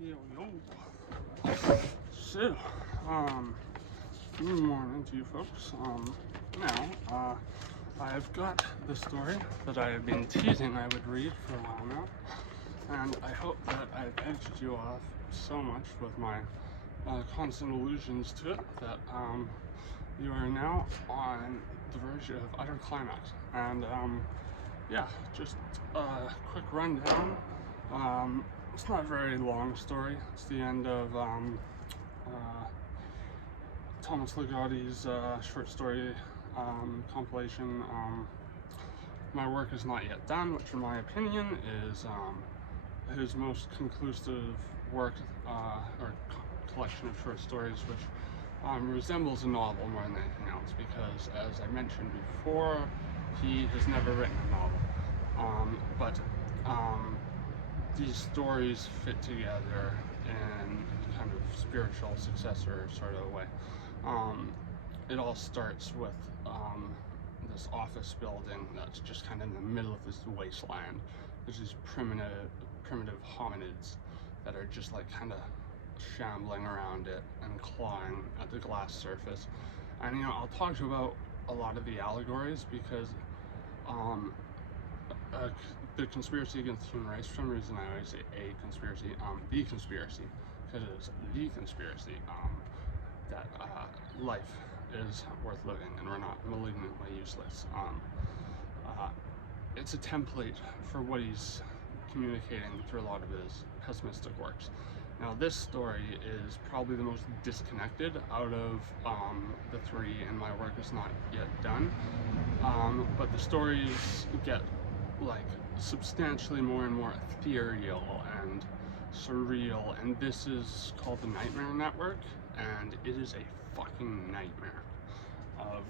Yo. So, good morning to you folks. Now, I've got the story that I have been teasing I would read for a while now, and I hope that I've edged you off so much with my constant allusions to it that you are now on the verge of utter climax. And yeah, just a quick rundown. It's not a very long story. It's the end of Thomas Ligotti's short story compilation. My work is not yet done, which in my opinion is his most conclusive work or collection of short stories, which resembles a novel more than anything else, because as I mentioned before, he has never written a novel. But these stories fit together in kind of spiritual successor sort of way. It all starts with this office building that's just kind of in the middle of this wasteland. There's these primitive hominids that are just like kind of shambling around it and clawing at the glass surface. And you know, I'll talk to you about a lot of the allegories, because the conspiracy against the human race, for some reason I always say a conspiracy, the conspiracy, because it is the conspiracy that life is worth living and we're not malignantly useless. It's a template for what he's communicating through a lot of his pessimistic works. Now this story is probably the most disconnected out of the three, and my work is not yet done. But the stories get like substantially more and more ethereal and surreal, and this is called the Nightmare Network, and it is a fucking nightmare of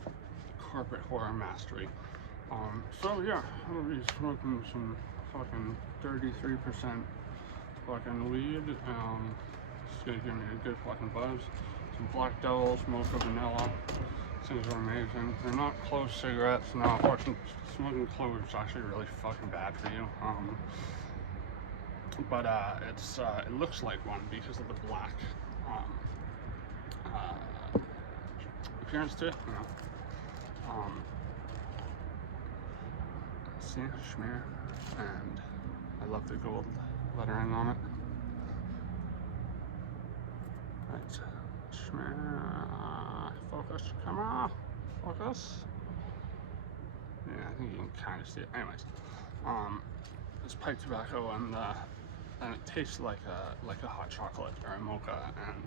corporate horror mastery. So yeah, I'll be smoking some fucking 33% fucking weed. It's gonna give me a good fucking buzz. Some Black Devils, mocha vanilla. Things are amazing. They're not clove cigarettes. No, unfortunately, smoking clove is actually really fucking bad for you. But it looks like one because of the black appearance to it. You know. See, schmear, and I love the gold lettering on it. Right, schmear, focus, come on, focus. Yeah, I think you can kind of see it. Anyways, it's pipe tobacco, and it tastes like a hot chocolate or a mocha, and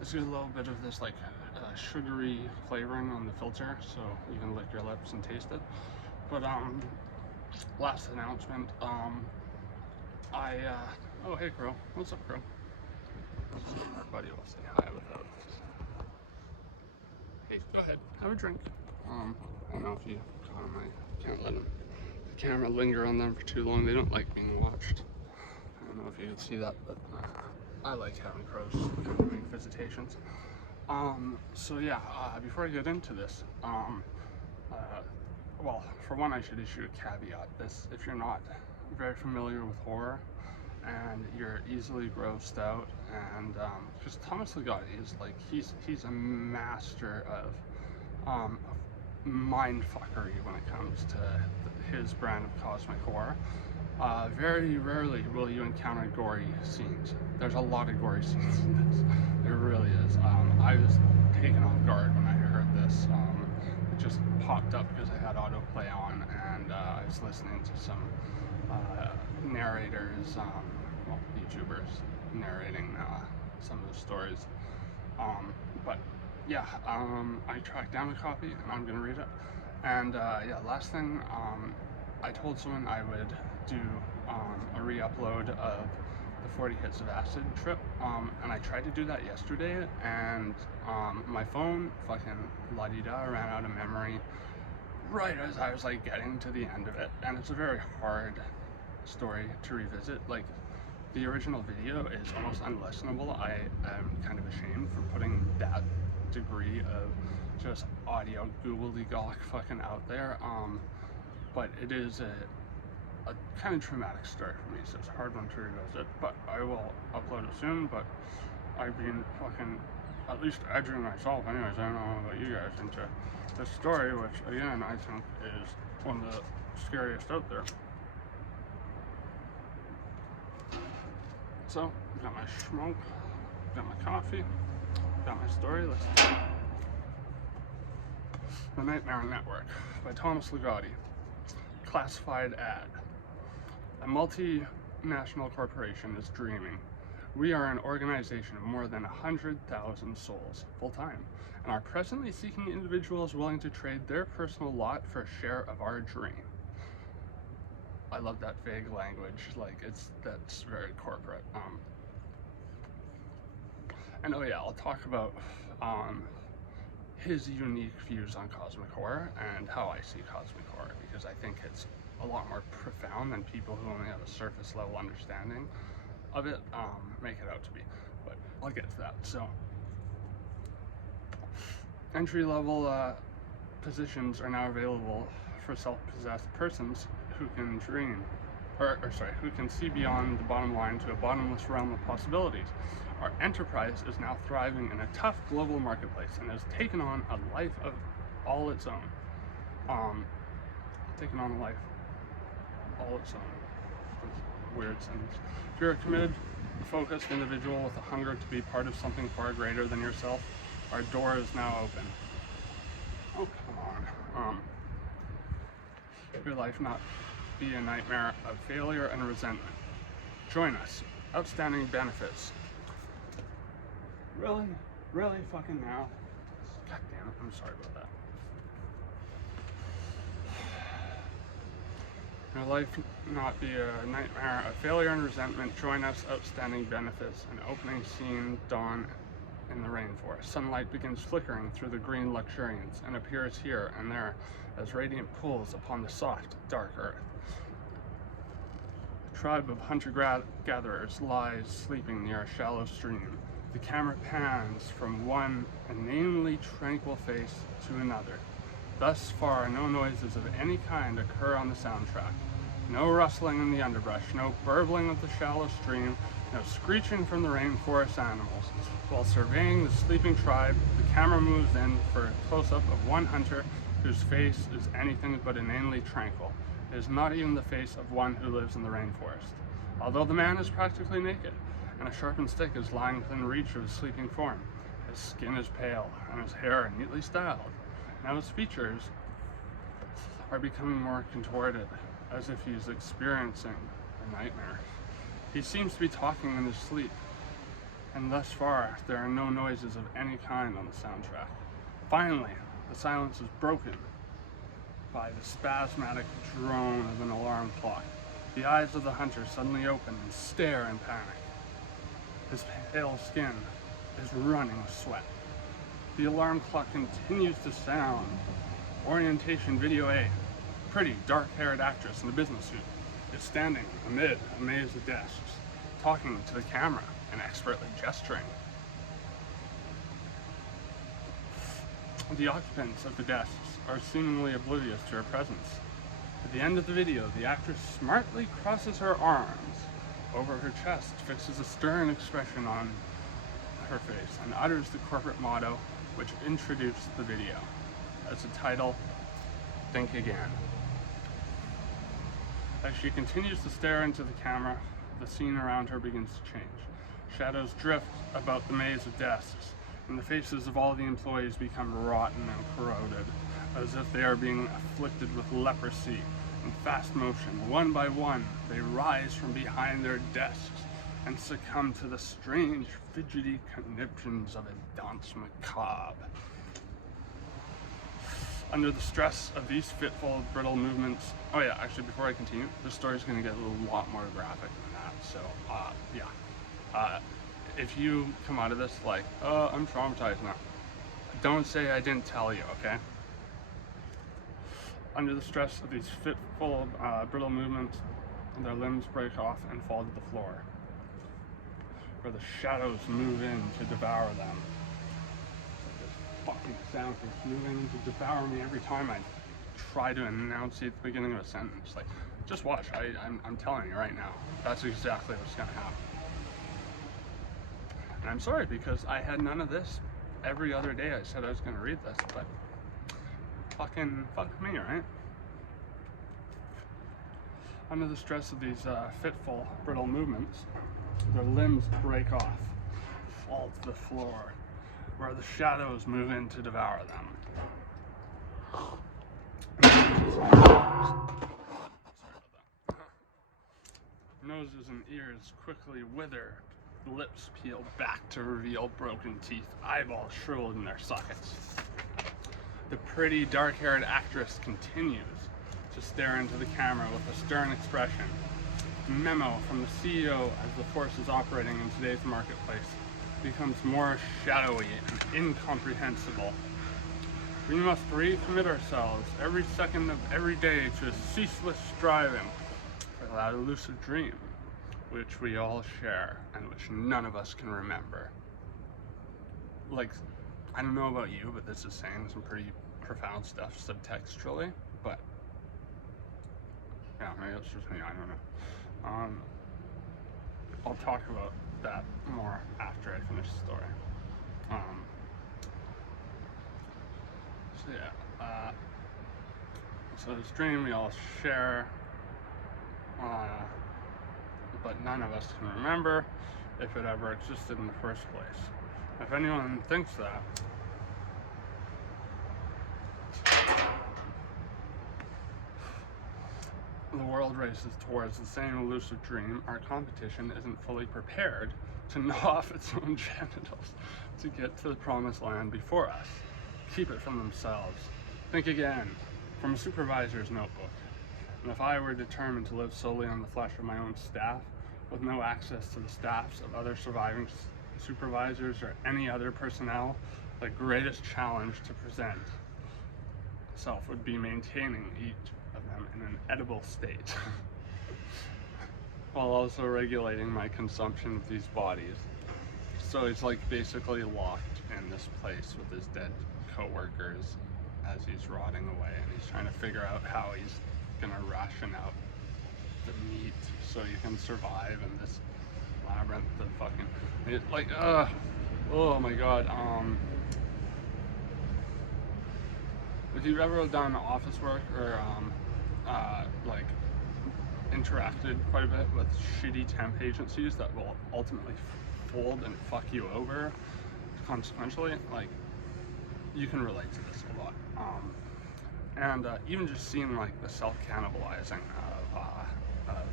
it's got a little bit of this like sugary flavoring on the filter, so you can lick your lips and taste it. But last announcement, oh hey Crow, what's up Crow? Our buddy will say hi without. Hey, go ahead, have a drink. I don't know if you caught him, I can't let the camera linger on them for too long. They don't like being watched. I don't know if you can see that, but I like having crows doing visitations. So yeah, before I get into this, well, for one, I should issue a caveat. If you're not very familiar with horror and you're easily grossed out, and because Thomas Ligotti is like, he's a master of mind fuckery when it comes to his brand of cosmic horror. Very rarely will you encounter gory scenes. There's a lot of gory scenes in this. There really is. I was taken off guard when I heard this. It just popped up because I had autoplay on, and I was listening to some narrators, well, YouTubers narrating some of the stories. But yeah, I tracked down a copy and I'm gonna read it. And yeah, last thing, I told someone I would do a re-upload of the 40 Hits of Acid trip, and I tried to do that yesterday, and my phone fucking la-di-da ran out of memory right as I was like getting to the end of it, and it's a very hard story to revisit. Like, the original video is almost unlistenable. I am kind of ashamed for putting that degree of just audio gobbledygook fucking out there, but it is a kind of traumatic story for me, so it's a hard one to revisit, but I will upload it soon. But I've been fucking at least edging myself anyways, I don't know about you guys, into this story, which again I think is one of the scariest out there. So, got my smoke, got my coffee, got my story, let's do it. The Nightmare Network by Thomas Ligotti. Classified ad. A multinational corporation is dreaming. We are an organization of more than 100,000 souls, full-time, and are presently seeking individuals willing to trade their personal lot for a share of our dream. I love that vague language, like that's very corporate. And oh yeah, I'll talk about his unique views on cosmic horror and how I see cosmic horror, because I think it's a lot more profound than people who only have a surface level understanding of it make it out to be. But I'll get to that. So, entry-level positions are now available for self-possessed persons who can dream, who can see beyond the bottom line to a bottomless realm of possibilities. Our enterprise is now thriving in a tough global marketplace and has taken on a life of all its own. Taken on a life all its own. Weird sentence. If you're a committed, focused individual with a hunger to be part of something far greater than yourself, our door is now open. Oh, come on. Your life not be a nightmare of failure and resentment. Join us. Outstanding benefits. Really? Really fucking now? God damn it, I'm sorry about that. Your life not be a nightmare of failure and resentment. Join us. Outstanding benefits. An opening scene, dawn in the rainforest. Sunlight begins flickering through the green luxuriance and appears here and there as radiant pools upon the soft, dark earth. A tribe of hunter-gatherers lies sleeping near a shallow stream. The camera pans from one inanely tranquil face to another. Thus far, no noises of any kind occur on the soundtrack. No rustling in the underbrush, no burbling of the shallow stream, no screeching from the rainforest animals. While surveying the sleeping tribe, the camera moves in for a close-up of one hunter whose face is anything but inanely tranquil. It is not even the face of one who lives in the rainforest. Although the man is practically naked, and a sharpened stick is lying within reach of his sleeping form. His skin is pale, and his hair neatly styled. Now his features are becoming more contorted, as if he's experiencing a nightmare. He seems to be talking in his sleep, and thus far there are no noises of any kind on the soundtrack. Finally, the silence is broken by the spasmodic drone of an alarm clock. The eyes of the hunter suddenly open and stare in panic. His pale skin is running with sweat. The alarm clock continues to sound. Orientation video A. Pretty, dark-haired actress in a business suit is standing amid a maze of desks, talking to the camera and expertly gesturing. The occupants of the desks are seemingly oblivious to her presence. At the end of the video, the actress smartly crosses her arms over her chest, fixes a stern expression on her face, and utters the corporate motto which introduced the video. As the title, "Think Again." As she continues to stare into the camera, the scene around her begins to change. Shadows drift about the maze of desks, and the faces of all the employees become rotten and corroded, as if they are being afflicted with leprosy. In fast motion, one by one, they rise from behind their desks and succumb to the strange, fidgety conniptions of a danse macabre. Under the stress of these fitful, brittle movements... Oh yeah, actually, before I continue, this story's going to get a lot more graphic than that, so, yeah. If you come out of this like, I'm traumatized now, don't say I didn't tell you, okay? Under the stress of these fitful, brittle movements, their limbs break off and fall to the floor, where the shadows move in to devour them. This fucking sound keeps moving to devour me every time I try to enunciate the beginning of a sentence. Like, Just watch. I'm telling you right now, that's exactly what's gonna happen. And I'm sorry, because I had none of this. Every other day I said I was gonna read this, but fuck me, right? Under the stress of these fitful, brittle movements, their limbs break off, fall to the floor, where the shadows move in to devour them. Noses and ears quickly wither, lips peeled back to reveal broken teeth, eyeballs shriveled in their sockets. The pretty dark-haired actress continues to stare into the camera with a stern expression. Memo from the CEO as the forces operating in today's marketplace becomes more shadowy and incomprehensible. We must recommit ourselves every second of every day to a ceaseless striving for that elusive dream, which we all share and which none of us can remember. Like, I don't know about you, but this is saying some pretty profound stuff subtextually, but yeah, maybe it's just me, I don't know. I'll talk about that more after I finish the story. So yeah, so this dream we all share, but none of us can remember if it ever existed in the first place. If anyone thinks that, the world races towards the same elusive dream, our competition isn't fully prepared to gnaw off its own genitals to get to the promised land before us. Keep it from themselves. Think again, from a supervisor's notebook. And if I were determined to live solely on the flesh of my own staff, with no access to the staffs of other surviving supervisors or any other personnel, the greatest challenge to present itself would be maintaining each of them in an edible state, while also regulating my consumption of these bodies. So he's like basically locked in this place with his dead co-workers as he's rotting away, and he's trying to figure out how he's gonna ration out the meat so you can survive in this labyrinth of fucking, oh my god. If you've ever done office work or like interacted quite a bit with shitty temp agencies that will ultimately fold and fuck you over consequentially, like, you can relate to this a lot. And even just seeing like the self-cannibalizing of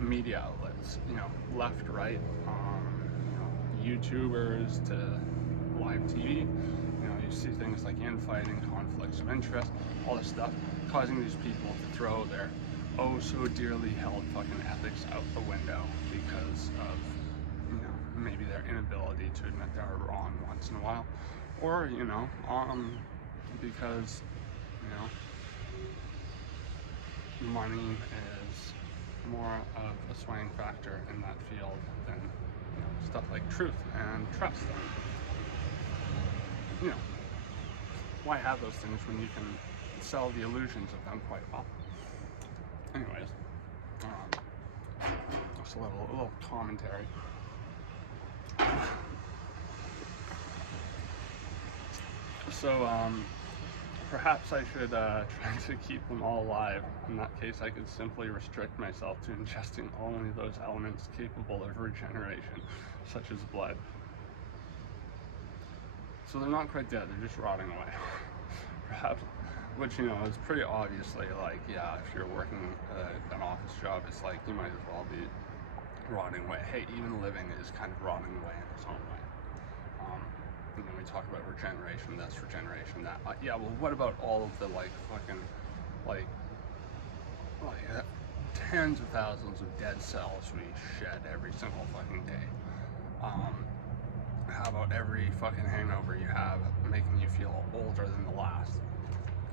media outlets, you know, left, right, you know, YouTubers to live TV, you know, you see things like infighting, conflicts of interest, all this stuff, causing these people to throw their oh so dearly held fucking ethics out the window because of, you know, maybe their inability to admit they were wrong once in a while, or, you know, because, you know, money is more of a swaying factor in that field than, you know, stuff like truth and trust. And, you know, why have those things when you can sell the illusions of them quite well? Anyways, just a little commentary. So, perhaps I should try to keep them all alive. In that case, I could simply restrict myself to ingesting only those elements capable of regeneration, such as blood. So they're not quite dead, they're just rotting away. Perhaps, which, you know, is pretty obviously like, yeah, if you're working an office job, it's like you might as well be rotting away. Hey, even living is kind of rotting away in its own way. And then we talk about regeneration, this, regeneration, that. Yeah, well, what about all of the, like, fucking, like tens of thousands of dead cells we shed every single fucking day? How about every fucking hangover you have making you feel older than the last?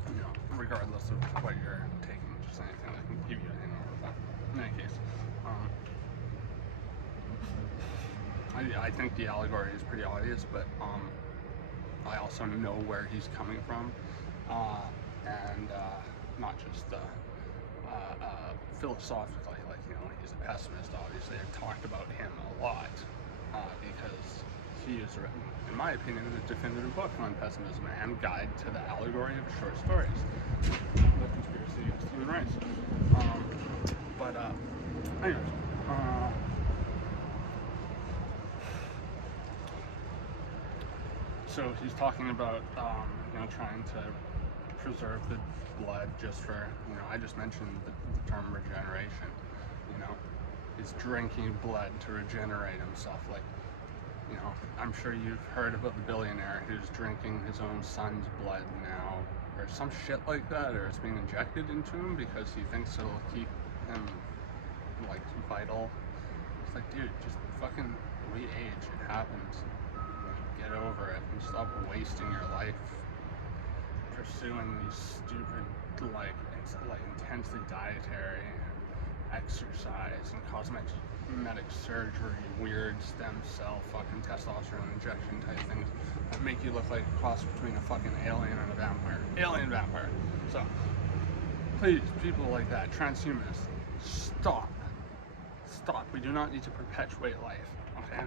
You know, regardless of what you're taking, just anything that can give you a hangover. But in any case, I think the allegory is pretty obvious, but I also know where he's coming from, and not just philosophically, like, you know, he's a pessimist, obviously. I've talked about him a lot because he has written, in my opinion, a definitive book on pessimism and guide to the allegory of short stories, the conspiracy against human rights. Anyways, so he's talking about, you know, trying to preserve the blood just for, you know, I just mentioned the term regeneration, you know, he's drinking blood to regenerate himself. Like, you know, I'm sure you've heard about the billionaire who's drinking his own son's blood now, or some shit like that, or it's being injected into him because he thinks it'll keep him, like, vital. It's like, dude, just fucking re-age, it happens. Get over it and stop wasting your life pursuing these stupid, like intensely dietary exercise and cosmetic surgery, weird stem cell fucking testosterone injection type things that make you look like a cross between a fucking alien and a vampire. Alien vampire. So, please, people like that, transhumanists, stop. Stop. We do not need to perpetuate life, okay?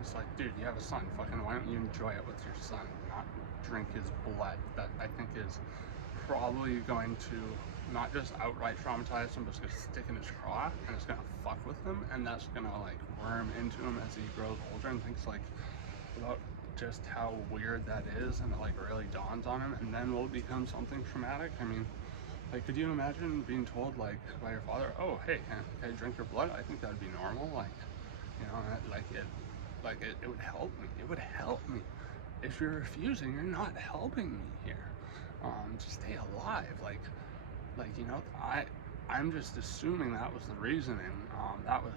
It's like, dude, you have a son, fucking why don't you enjoy it with your son, not drink his blood? That, I think, is probably going to not just outright traumatize him, but it's going to stick in his craw, and it's going to fuck with him, and that's going to, like, worm into him as he grows older and thinks, like, about just how weird that is, and it, like, really dawns on him, and then will it become something traumatic? I mean, like, could you imagine being told, like, by your father, oh, hey, can I drink your blood? I think that would be normal, like, you know, it would help me. It would help me. If you're refusing, you're not helping me here. To stay alive, like, you know, I'm just assuming that was the reasoning. That was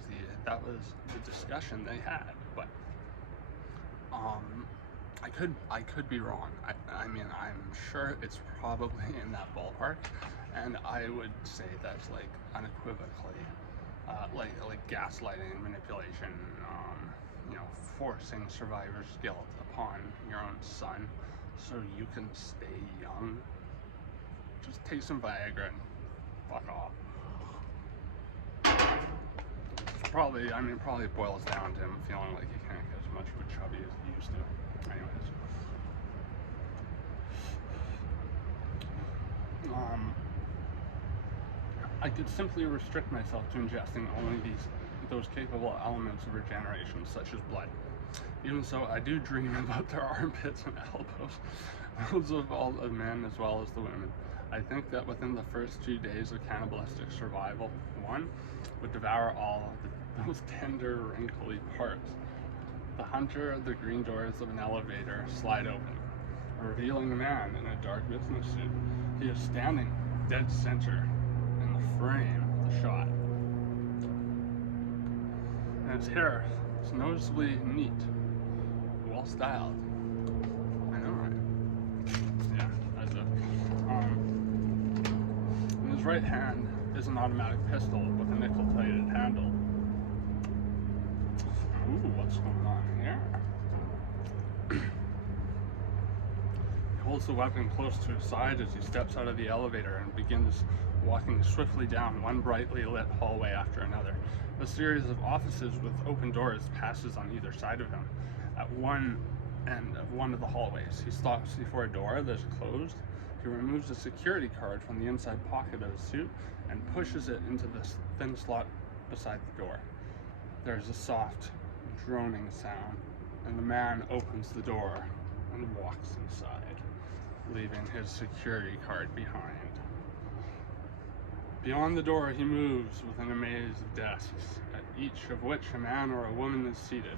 the discussion they had. But I could be wrong. I mean, I'm sure it's probably in that ballpark, and I would say that's, like, unequivocally like gaslighting and manipulation. You know, forcing survivor's guilt upon your own son so you can stay young. Just take some Viagra and fuck off. Probably boils down to him feeling like he can't get as much of a chubby as he used to. Anyways. I could simply restrict myself to ingesting only those capable elements of regeneration, such as blood. Even so, I do dream about their armpits and elbows, those of all the men as well as the women. I think that within the first 2 days of cannibalistic survival, one would devour all of those tender, wrinkly parts. The hunter of the green doors of an elevator slide open, revealing a man in a dark business suit. He is standing dead center in the frame of the shot. And his hair is noticeably neat, well styled. I know, right? Yeah, that's it. In his right hand is an automatic pistol with a nickel-plated handle. Ooh, what's going on here? He holds the weapon close to his side as he steps out of the elevator and begins walking swiftly down one brightly lit hallway after another. A series of offices with open doors passes on either side of him. At one end of one of the hallways, he stops before a door that is closed. He removes a security card from the inside pocket of his suit and pushes it into the thin slot beside the door. There's a soft, droning sound, and the man opens the door and walks inside, leaving his security card behind. Beyond the door, he moves within a maze of desks, at each of which a man or a woman is seated.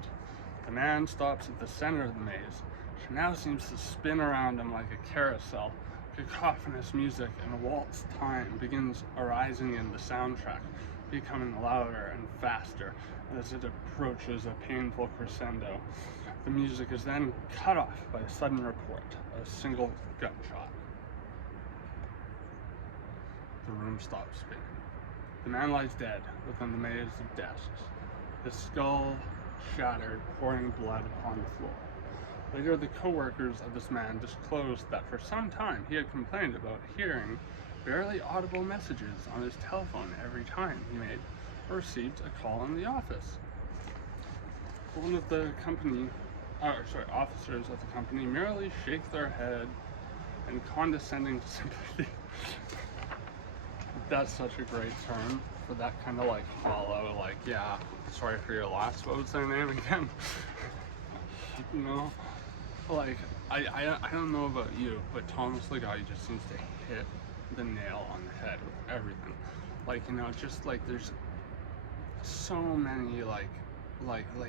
The man stops at the center of the maze, which now seems to spin around him like a carousel. Cacophonous music and a waltz time begins arising in the soundtrack, becoming louder and faster as it approaches a painful crescendo. The music is then cut off by a sudden report, a single gunshot. The room stops spinning. The man lies dead within the maze of desks, his skull shattered, pouring blood upon the floor. Later, the co-workers of this man disclosed that for some time he had complained about hearing barely audible messages on his telephone every time he made or received a call in the office. One of the officers of the company merely shake their head in condescending sympathy. That's such a great term for that kind of like hollow, like, yeah, sorry for your loss. What was their name again? You know, like, I don't know about you, but Thomas Ligotti just seems to hit the nail on the head with everything. Like, you know, just like there's so many like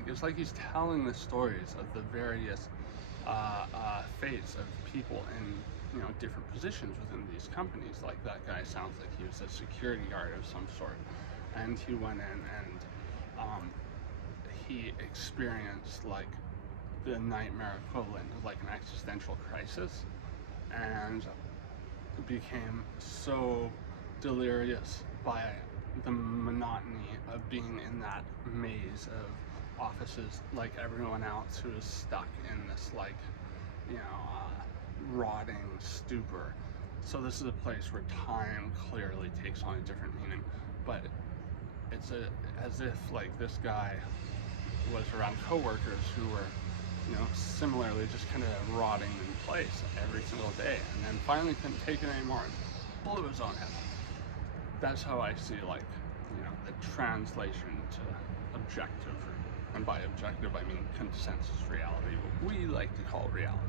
it's like he's telling the stories of the various fates of people in, you know, different positions within these companies. Like that guy sounds like he was a security guard of some sort, and he went in and he experienced like the nightmare equivalent of like an existential crisis, and became so delirious by the monotony of being in that maze of offices like everyone else who is stuck in this like, you know, rotting stupor. So this is a place where time clearly takes on a different meaning, but it's as if like this guy was around coworkers who were, you know, similarly just kind of rotting in place every single day, and then finally couldn't take it anymore and blew his own head. That's how I see, like, you know, the translation to objective, and by objective I mean consensus reality, what we like to call reality.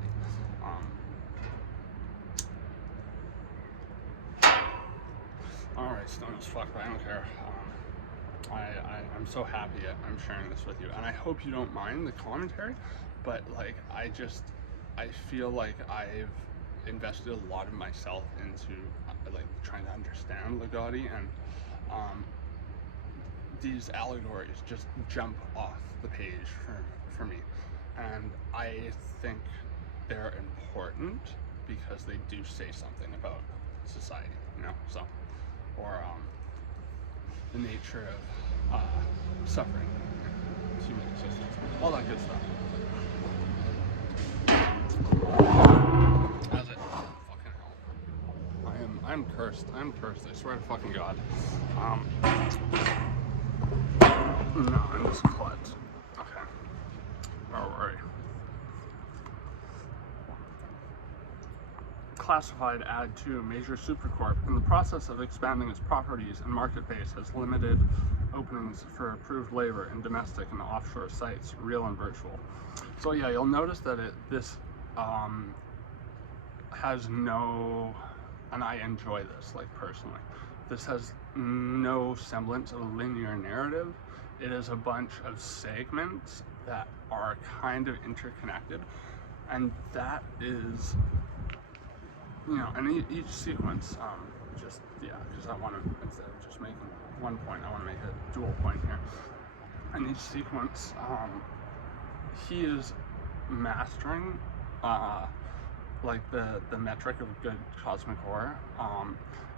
Alright, stone as fuck, but I don't care. I'm so happy I'm sharing this with you, and I hope you don't mind the commentary, but like I feel like I've invested a lot of myself into like trying to understand Ligotti, and these allegories just jump off the page for me, and I think they're important because they do say something about society, you know, so, or the nature of suffering, human existence, all that good stuff. That's it. Fucking hell. I'm cursed. I'm cursed. I swear to fucking God. No, I'm just clutched. Okay. Don't worry. Classified add to major supercorp in the process of expanding its properties and market base has limited openings for approved labor in domestic and offshore sites, real and virtual. So yeah, you'll notice that this has no, and I enjoy this, like, personally, this has no semblance of a linear narrative. It is a bunch of segments that are kind of interconnected, and that is, you know, and each sequence, just, yeah, because I want to, instead of just making one point, I want to make a dual point here. And each sequence, he is mastering, like the metric of good cosmic horror,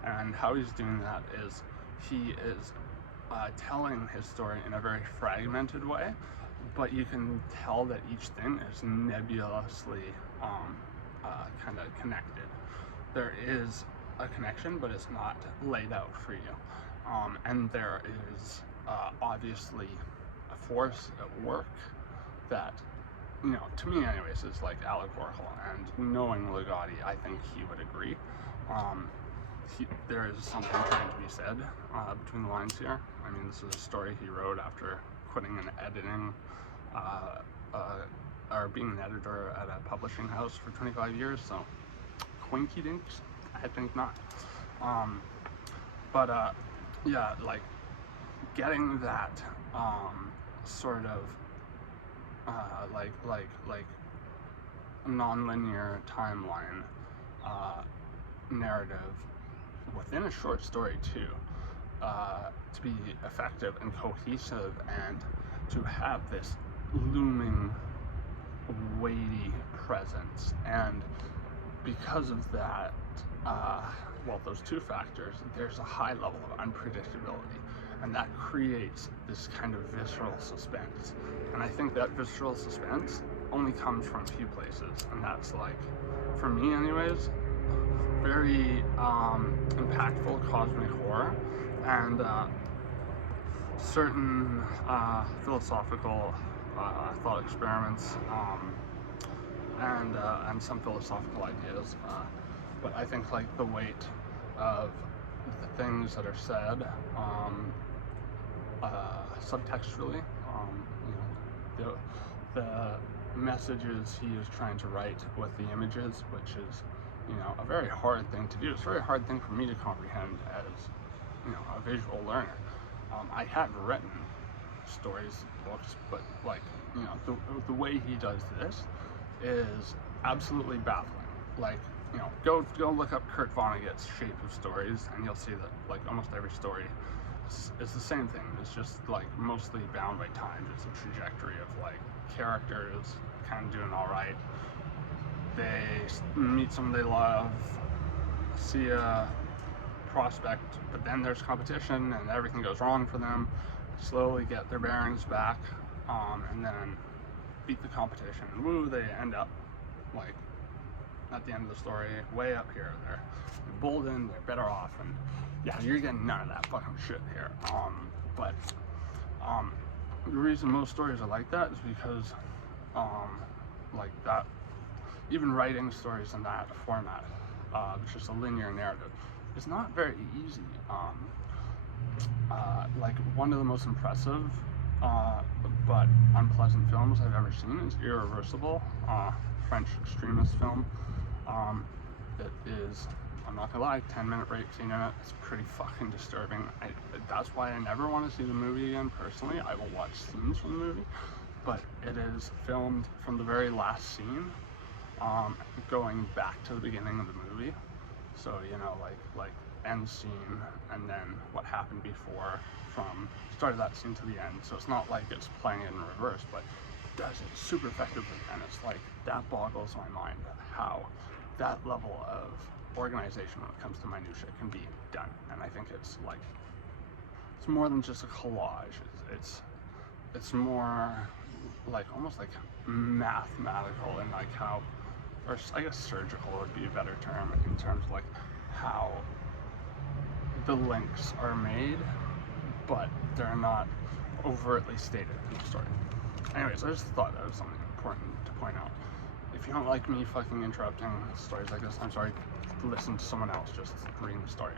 and how he's doing that is he is telling his story in a very fragmented way, but you can tell that each thing is nebulously kind of connected. There is a connection, but it's not laid out for you, and there is obviously a force at work that, you know, to me anyways, is like allegorical, and knowing Ligotti, I think he would agree. There is something trying to be said between the lines here. I mean, this is a story he wrote after quitting an editing, or being an editor at a publishing house for 25 years, so quinky dinks? I think not. Yeah, like, getting that sort of like non-linear timeline narrative within a short story too, to be effective and cohesive, and to have this looming weighty presence. And because of that, well, those two factors, there's a high level of unpredictability, and that creates this kind of visceral suspense. And I think that visceral suspense only comes from a few places, and that's, like, for me anyways, very impactful cosmic horror, and certain philosophical thought experiments, and some philosophical ideas. But I think like the weight of the things that are said subtextually, the messages he is trying to write with the images, which is, a very hard thing to do. It's a very hard thing for me to comprehend as, a visual learner. I have written stories, books, but like, the way he does this is absolutely baffling. Like, go look up Kurt Vonnegut's Shape of Stories, and you'll see that like almost every story is the same thing. It's just like mostly bound by time. It's a trajectory of like characters kind of doing all right. They meet someone they love, see a prospect, but then there's competition and everything goes wrong for them. Slowly get their bearings back, and then beat the competition. And woo, they end up like at the end of the story, way up here. They're emboldened, they're better off, and yeah, you're getting none of that fucking shit here. But the reason most stories are like that is because, like that, even writing stories in that format, it's just a linear narrative, it's not very easy. Like one of the most impressive but unpleasant films I've ever seen is Irreversible, French extremist film. It is, I'm not gonna lie, 10-minute rape scene in it. It's pretty fucking disturbing. That's why I never want to see the movie again personally. I will watch scenes from the movie, but it is filmed from the very last scene, going back to the beginning of the movie. So, like end scene and then what happened before from start of that scene to the end. So it's not like it's playing it in reverse, but it does it super effectively, and it's like, that boggles my mind how that level of organization when it comes to minutia can be done. And I think it's like, it's more than just a collage. It's more like almost like mathematical, and like how, or I guess surgical would be a better term, in terms of like how the links are made, but they're not overtly stated in the story. Anyways, I just thought that was something important to point out. If you don't like me fucking interrupting stories like this, I'm sorry, listen to someone else just reading the story.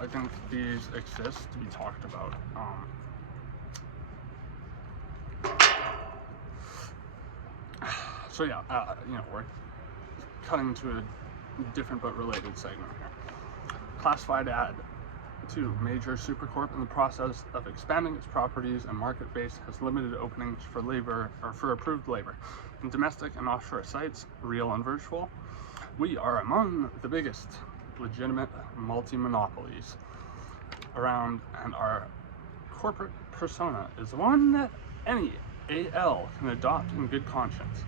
I think these exist to be talked about. So yeah, we're cutting to a different but related segment here. Classified ad to major supercorp in the process of expanding its properties and market base has limited openings for labor, or for approved labor, in domestic and offshore sites, real and virtual. We are among the biggest legitimate multi-monopolies around, and our corporate persona is one that any AL can adopt in good conscience.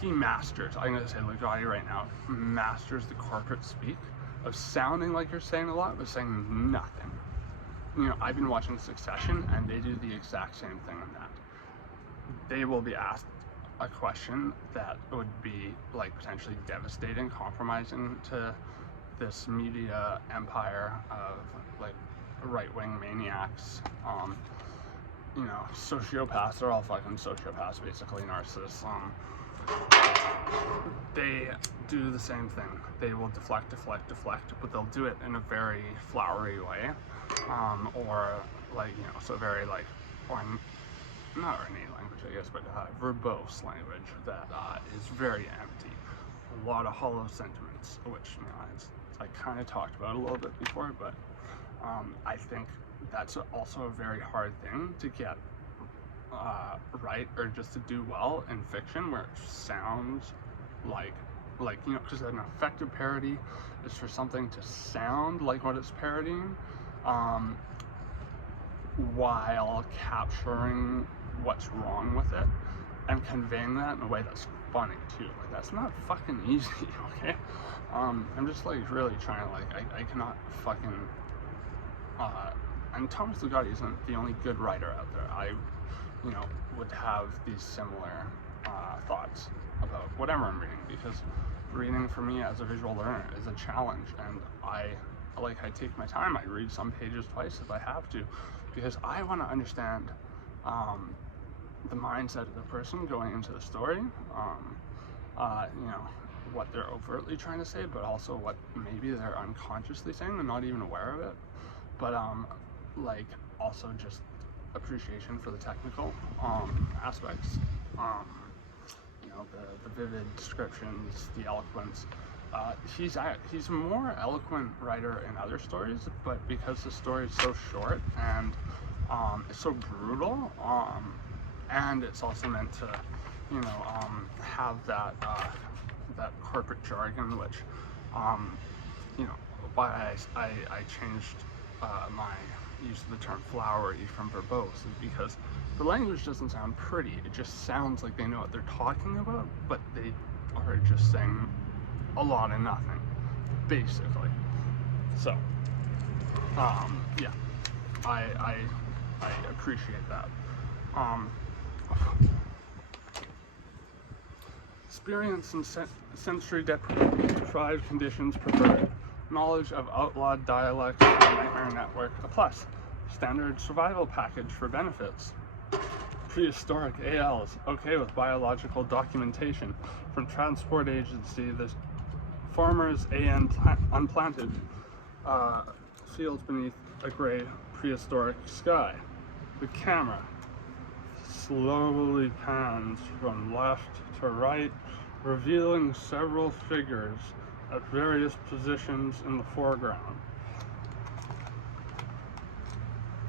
He masters, I'm going to say Ligotti right now, masters the corporate speak of sounding like you're saying a lot, but saying nothing. I've been watching Succession, and they do the exact same thing in that. They will be asked a question that would be like potentially devastating, compromising to this media empire of like right-wing maniacs, sociopaths. They're all fucking sociopaths, basically, narcissists. They do the same thing. They will deflect, but they'll do it in a very flowery way, or like, so very like, or not ornate language, I guess, but verbose language that is very empty. A lot of hollow sentiments, which I kind of talked about a little bit before, but I think that's also a very hard thing to get right, or just to do well in fiction, where it sounds like because an effective parody is for something to sound like what it's parodying, while capturing what's wrong with it and conveying that in a way that's funny too. Like, that's not fucking easy, okay? I'm just like really trying to I cannot fucking and Thomas Ligotti isn't the only good writer out there. I would have these similar thoughts about whatever I'm reading, because reading for me as a visual learner is a challenge, and I take my time. I read some pages twice if I have to, because I want to understand the mindset of the person going into the story, you know, what they're overtly trying to say, but also what maybe they're unconsciously saying and not even aware of it. But like also just appreciation for the technical aspects, you know, the vivid descriptions, the eloquence. He's a more eloquent writer in other stories, but because the story is so short and it's so brutal, and it's also meant to, you know, have that that corporate jargon, which, you know, why I changed my use of the term flowery from verbose, is because the language doesn't sound pretty. It just sounds like they know what they're talking about, but they are just saying a lot of nothing, basically. So, yeah, I appreciate that. Experience and sensory deprived conditions preferred. Knowledge of outlawed dialects and nightmare network a plus. Standard survival package for benefits. Prehistoric ALs okay with biological documentation from transport agency. The farmers unplanted fields beneath a gray prehistoric sky. The camera slowly pans from left to right, revealing several figures at various positions in the foreground.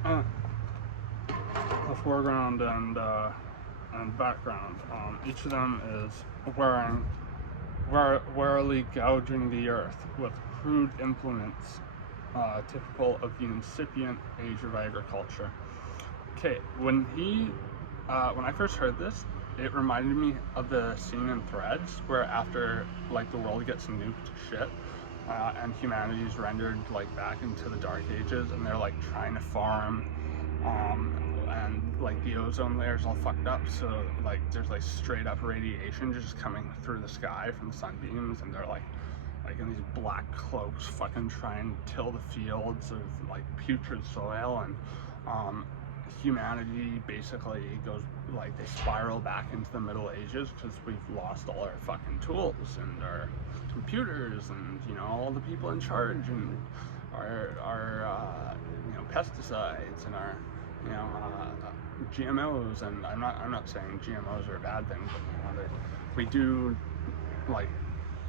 The foreground and background. Each of them is warily gouging the earth with crude implements, typical of the incipient age of agriculture. Okay, when I first heard this, it reminded me of the scene in Threads where after like the world gets nuked to shit, and humanity is rendered like back into the dark ages, and they're like trying to farm, and like the ozone layer's all fucked up, so like there's like straight up radiation just coming through the sky from the sunbeams, and they're like in these black cloaks fucking trying to till the fields of like putrid soil, and humanity basically goes like, they spiral back into the Middle Ages because we've lost all our fucking tools and our computers and, you know, all the people in charge, and our you know, pesticides and our, you know, GMOs. And I'm not saying GMOs are a bad thing, but, you know, we do, like,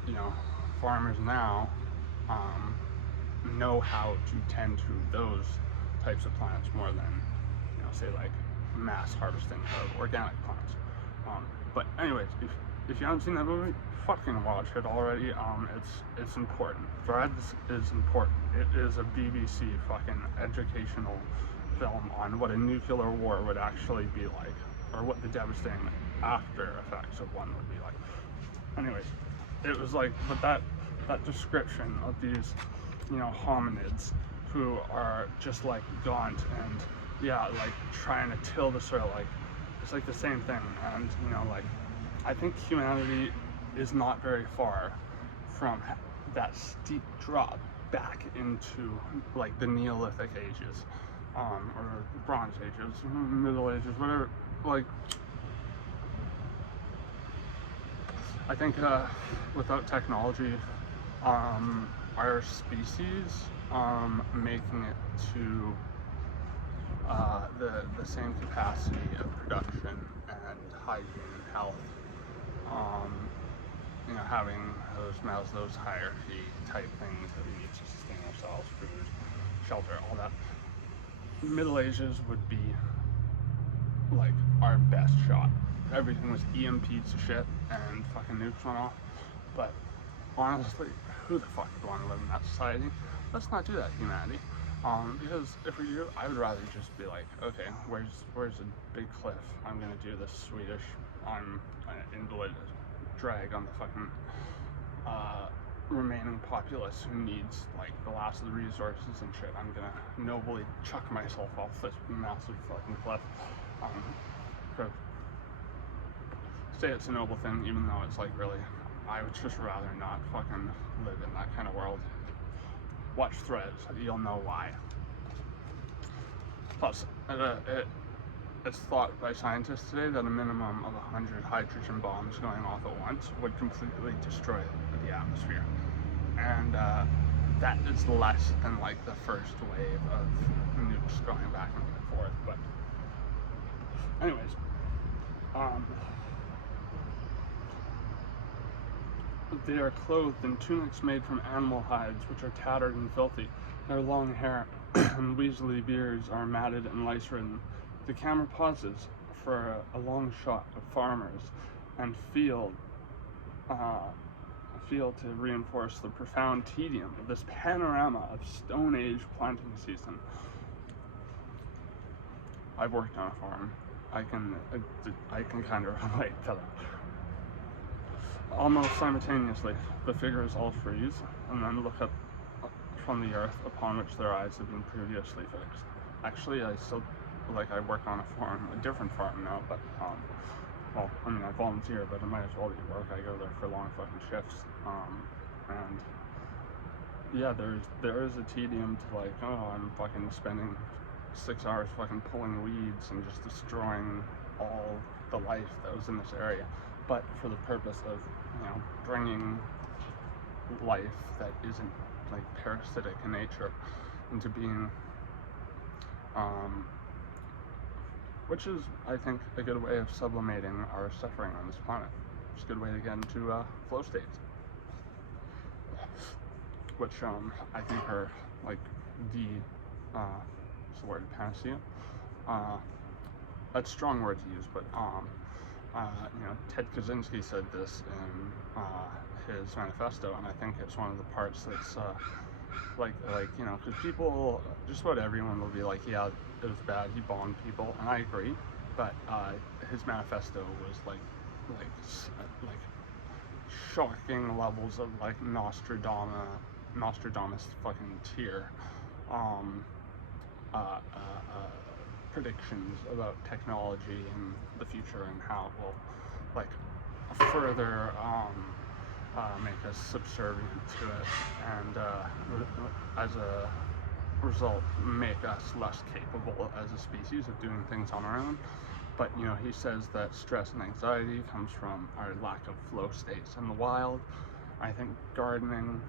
you know, farmers now know how to tend to those types of plants more than, you know, say like mass harvesting of organic plants. But anyways, if you haven't seen that movie, fucking watch it already. It's important. Threads is important. It is a BBC fucking educational film on what a nuclear war would actually be like, or what the devastating after effects of one would be like. Anyways, it was like, but that description of these, you know, hominids who are just like gaunt and, yeah, like trying to till the soil, like it's like the same thing. And, you know, like I think humanity is not very far from that steep drop back into like the Neolithic ages, or Bronze Ages, Middle Ages, whatever. Like, I think without technology, our species making it to the same capacity of production and hygiene and health, you know, having those Maslow's hierarchy type things that we need to sustain ourselves, food, shelter, all that. Middle Ages would be like our best shot. Everything was EMP'd to shit and fucking nukes went off. But honestly, who the fuck would want to live in that society? Let's not do that, humanity. Because if we do, I would rather just be like, okay, where's a big cliff? I'm gonna do this Swedish, I'm an invalid drag on the fucking remaining populace who needs like the last of the resources and shit. I'm gonna nobly chuck myself off this massive fucking cliff. say it's a noble thing, even though it's like really, I would just rather not fucking live in that kind of world. Watch Threads, you'll know why. Plus, it's thought by scientists today that a minimum of 100 hydrogen bombs going off at once would completely destroy the atmosphere. And that is less than like the first wave of nukes going back and forth. But anyways, they are clothed in tunics made from animal hides, which are tattered and filthy. Their long hair and weaselly beards are matted and lice-ridden. The camera pauses for a long shot of farmers and field to reinforce the profound tedium of this panorama of Stone Age planting season. I've worked on a farm. I can kind of relate to that. Almost simultaneously, the figures all freeze and then look up from the earth upon which their eyes have been previously fixed. Actually, I still, like, I work on a farm, a different farm now, but, well, I mean, I volunteer, but it might as well be work. I go there for long fucking shifts, and, yeah, there is a tedium to, like, oh, I'm fucking spending 6 hours fucking pulling weeds and just destroying all the life that was in this area, but for the purpose of, you know, bringing life that isn't, like, parasitic in nature into being, which is, I think, a good way of sublimating our suffering on this planet. It's a good way to get into flow states, which I think are like the what's the word, panacea. That's a strong word to use, but you know, Ted Kaczynski said this in his manifesto, and I think it's one of the parts that's like you know, because people, just about everyone will be like, yeah, it was bad, he bombed people, and I agree, but his manifesto was like shocking levels of like Nostradamus fucking tier predictions about technology and the future and how it will like further make us subservient to it, and as a result make us less capable as a species of doing things on our own. But you know, he says that stress and anxiety comes from our lack of flow states in the wild. I think gardening,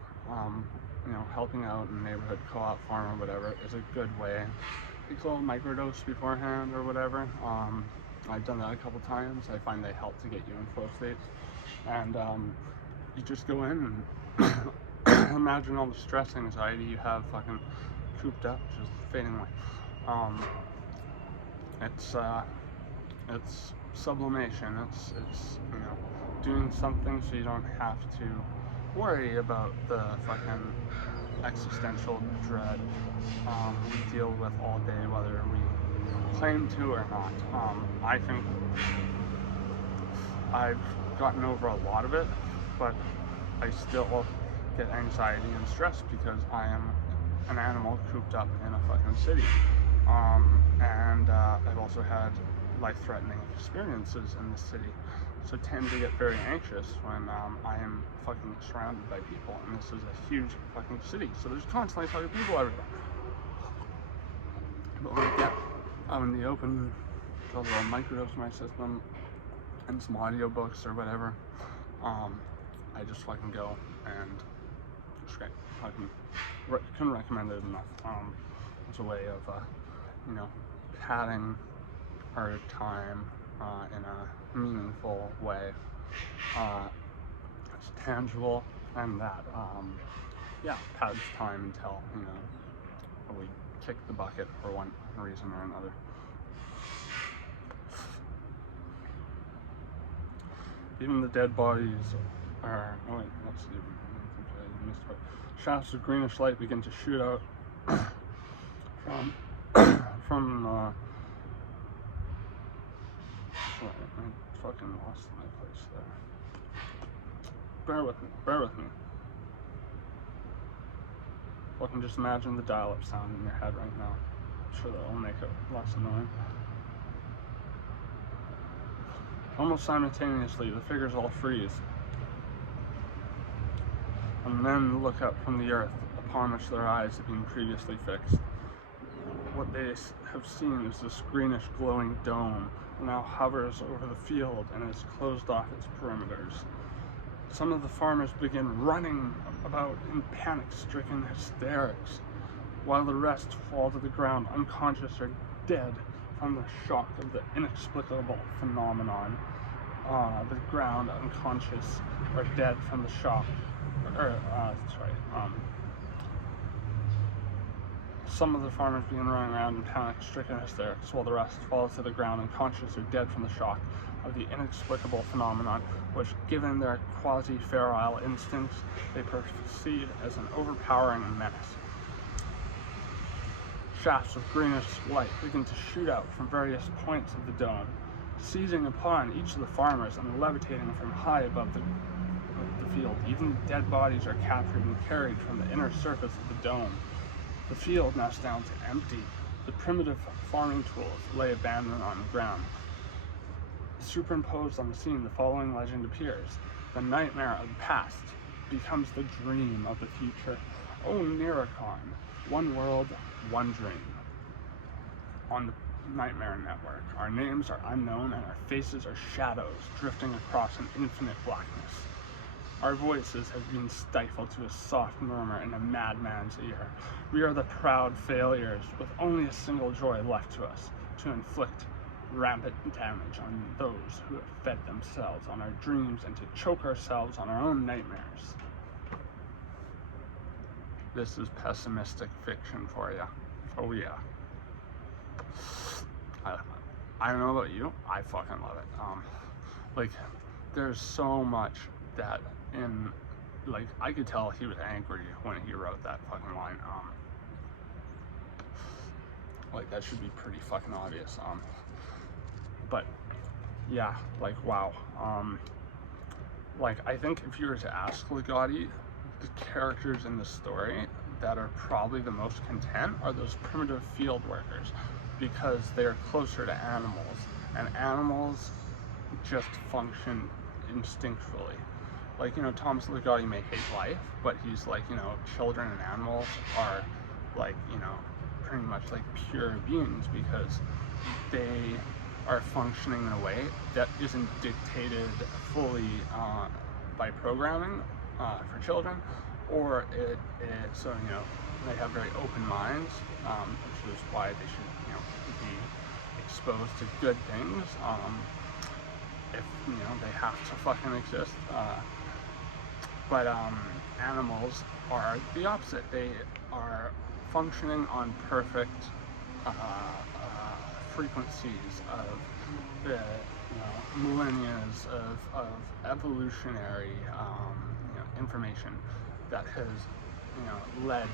you know, helping out in a neighborhood co-op farm or whatever is a good way. It's all microdose beforehand or whatever. I've done that a couple times. I find they help to get you in flow states, and you just go in and imagine all the stress, anxiety you have fucking cooped up, just fading away. It's sublimation. It's you know, doing something so you don't have to worry about the fucking existential dread we deal with all day, whether we claim to or not. I think I've gotten over a lot of it, but I still get anxiety and stress because I am an animal cooped up in a fucking city. And I've also had life-threatening experiences in the city, so tend to get very anxious when I am fucking surrounded by people, and this is a huge fucking city, so there's constantly fucking people everywhere. But when I get out in the open, I'll microdose my system and some audiobooks or whatever, I just fucking go, and it's great. I couldn't recommend it enough. It's a way of you know, padding our time in a meaningful way. It's tangible, and that yeah, pads time until, you know, we kick the bucket for one reason or another. Even the dead bodies are, oh wait, let's see, I missed part. Shafts of greenish light begin to shoot out from sorry, I fucking lost my place there. Bear with me. Fucking just imagine the dial-up sound in your head right now. I'm sure that'll make it less annoying. Almost simultaneously, the figures all freeze, and then look up from the earth upon which their eyes had been previously fixed. What they have seen is this greenish glowing dome that now hovers over the field and has closed off its perimeters. Some of the farmers begin running about in panic-stricken hysterics, while the rest fall to the ground unconscious or dead from the shock of the inexplicable phenomenon. The ground unconscious or dead from the shock, some of the farmers begin running around in panic-stricken hysterics, while the rest fall to the ground unconscious or dead from the shock of the inexplicable phenomenon, which, given their quasi-feral instincts, they perceive as an overpowering menace. Shafts of greenish light begin to shoot out from various points of the dome, seizing upon each of the farmers and levitating from high above the field. Even dead bodies are captured and carried from the inner surface of the dome. The field now stands empty. The primitive farming tools lay abandoned on the ground. Superimposed on the scene, the following legend appears. The nightmare of the past becomes the dream of the future. O Nericon, one world, one dream. On the Nightmare Network, our names are unknown and our faces are shadows drifting across an infinite blackness. Our voices have been stifled to a soft murmur in a madman's ear. We are the proud failures with only a single joy left to us, to inflict rampant damage on those who have fed themselves on our dreams and to choke ourselves on our own nightmares. This is pessimistic fiction for you. Oh yeah. I don't know about you, I fucking love it. Like, there's so much that like, I could tell he was angry when he wrote that fucking line. Like, that should be pretty fucking obvious. But yeah, like, wow. Like, I think if you were to ask Ligotti, the characters in the story that are probably the most content are those primitive field workers, because they're closer to animals, and animals just function instinctually. Like, you know, Thomas Ligotti may hate life, but he's like, you know, children and animals are like, you know, pretty much like pure beings, because they are functioning in a way that isn't dictated fully by programming for children, or so, you know, they have very open minds, which is why they should, you know, be exposed to good things, if, you know, they have to fucking exist. But animals are the opposite. They are functioning on perfect frequencies of the, you know, millennia of evolutionary you know, information that has, you know, led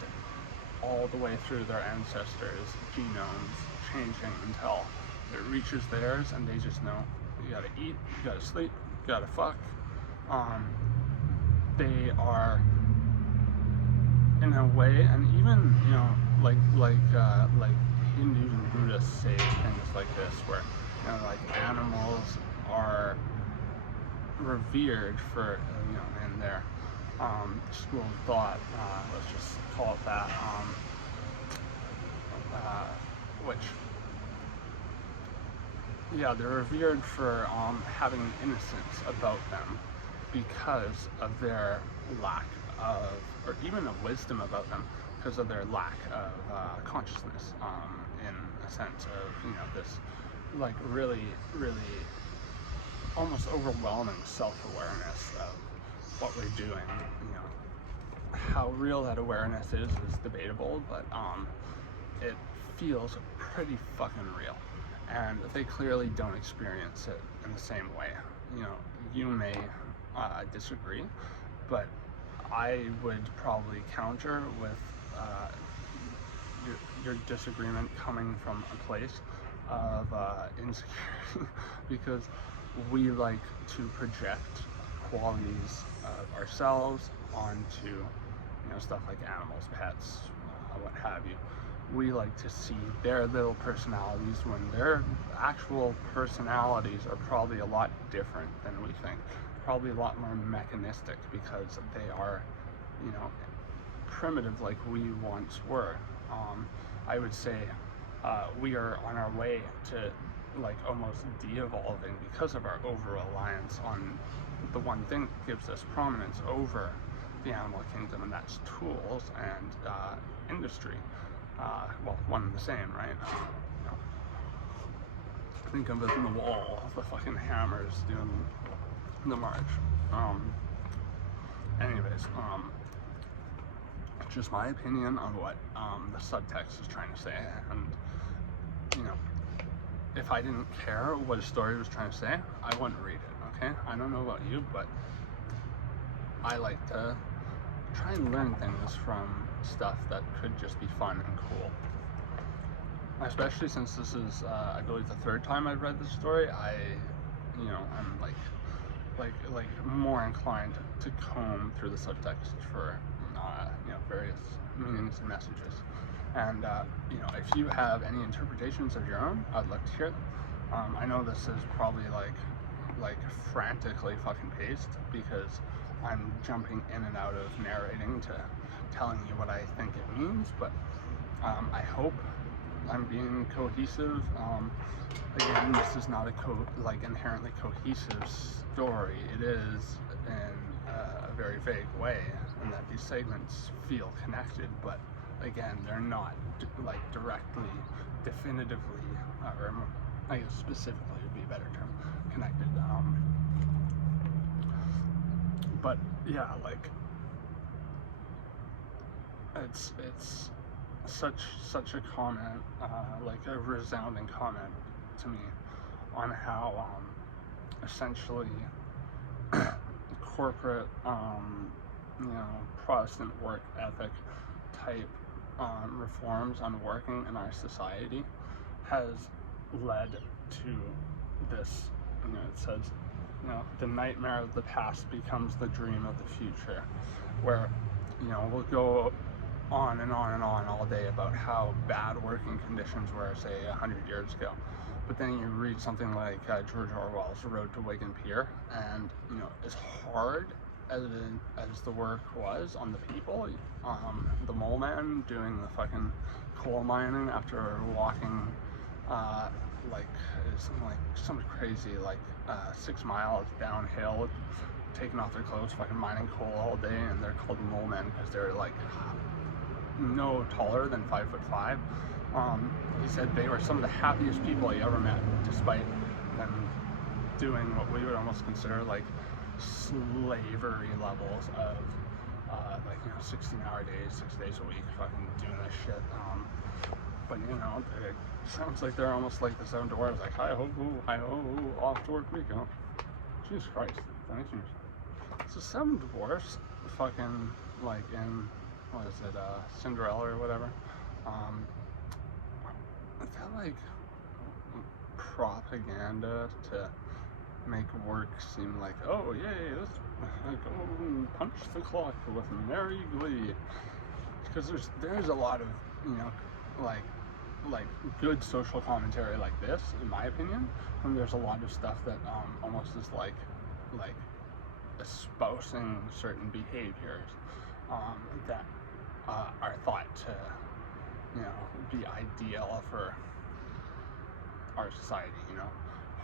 all the way through their ancestors' genomes changing until it reaches theirs, and they just know you gotta eat, you gotta sleep, you gotta fuck. They are, in a way, and even, you know, like Hindus and Buddhists say things like this, where, you know, like, animals are revered for, you know, in their school of thought, let's just call it that, which, yeah, they're revered for having innocence about them because of their lack of, or even a wisdom about them, because of their lack of consciousness, in a sense of, you know, this, like, really, really almost overwhelming self-awareness of what we're doing. You know, how real that awareness is debatable, but it feels pretty fucking real, and they clearly don't experience it in the same way. You know, you may disagree, but I would probably counter with your disagreement coming from a place of insecurity, because we like to project qualities of ourselves onto, you know, stuff like animals, pets, what have you. we like to see their little personalities when their actual personalities are probably a lot different than we think, probably a lot more mechanistic, because they are, you know, primitive like we once were. I would say we are on our way to like almost de-evolving because of our over-reliance on the one thing that gives us prominence over the animal kingdom, and that's tools and industry. Well, one and the same, right? You know, think of it in the wall, the fucking hammers doing the march. Anyways, just my opinion on what the subtext is trying to say, and you know, if I didn't care what a story was trying to say, I wouldn't read it. Okay, I don't know about you, but I like to try and learn things from stuff that could just be fun and cool. Especially since this is, I believe, the third time I've read this story, I'm like more inclined to comb through the subtext for various meanings and messages. And if you have any interpretations of your own, I'd love to hear them. I know this is probably like frantically fucking paced, because I'm jumping in and out of narrating to telling you what I think it means, but I hope I'm being cohesive. Again, this is not a inherently cohesive story. It is in a very vague way, and that these segments feel connected, but again, they're not directly, definitively, or I guess specifically would be a better term, connected. But yeah, it's such a comment, like a resounding comment to me on how essentially corporate, Protestant work ethic type reforms on working in our society has led to this. It says, the nightmare of the past becomes the dream of the future, where we'll go on and on and on all day about how bad working conditions were, say, 100 years ago. But then you read something like George Orwell's Road to Wigan Pier, and as hard as the work was on the people, the mole man doing the fucking coal mining after walking some crazy 6 miles downhill, taking off their clothes, fucking mining coal all day, and they're called mole men because they're no taller than 5'5". He said they were some of the happiest people he ever met, despite them doing what we would almost consider slavery levels of 16-hour days, 6 days a week, fucking doing this shit. But it sounds like they're almost like the Seven Dwarfs, hi ho, off to work we go. Jesus Christ, thank you. So Seven Dwarfs, fucking in, what is it, Cinderella or whatever. Is that propaganda to make work seem oh yay, let's go and punch the clock with merry glee? Because there's a lot of good social commentary like this, in my opinion, and there's a lot of stuff that almost is like espousing certain behaviors that are thought to be ideal for our society.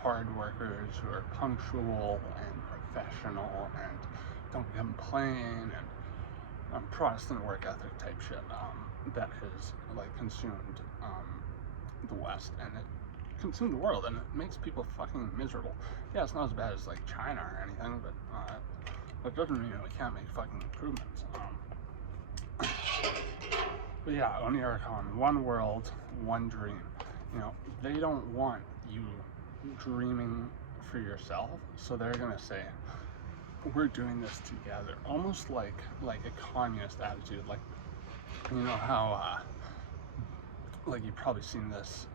Hard workers who are punctual and professional and don't complain, and Protestant work ethic type shit that has consumed the West, and it consumed the world, and it makes people fucking miserable. Yeah, it's not as bad as China or anything, but that doesn't mean we can't make fucking improvements. But yeah, Oniricon, one world, one dream. They don't want you dreaming for yourself, so they're gonna say, we're doing this together, almost like a communist attitude. How you've probably seen this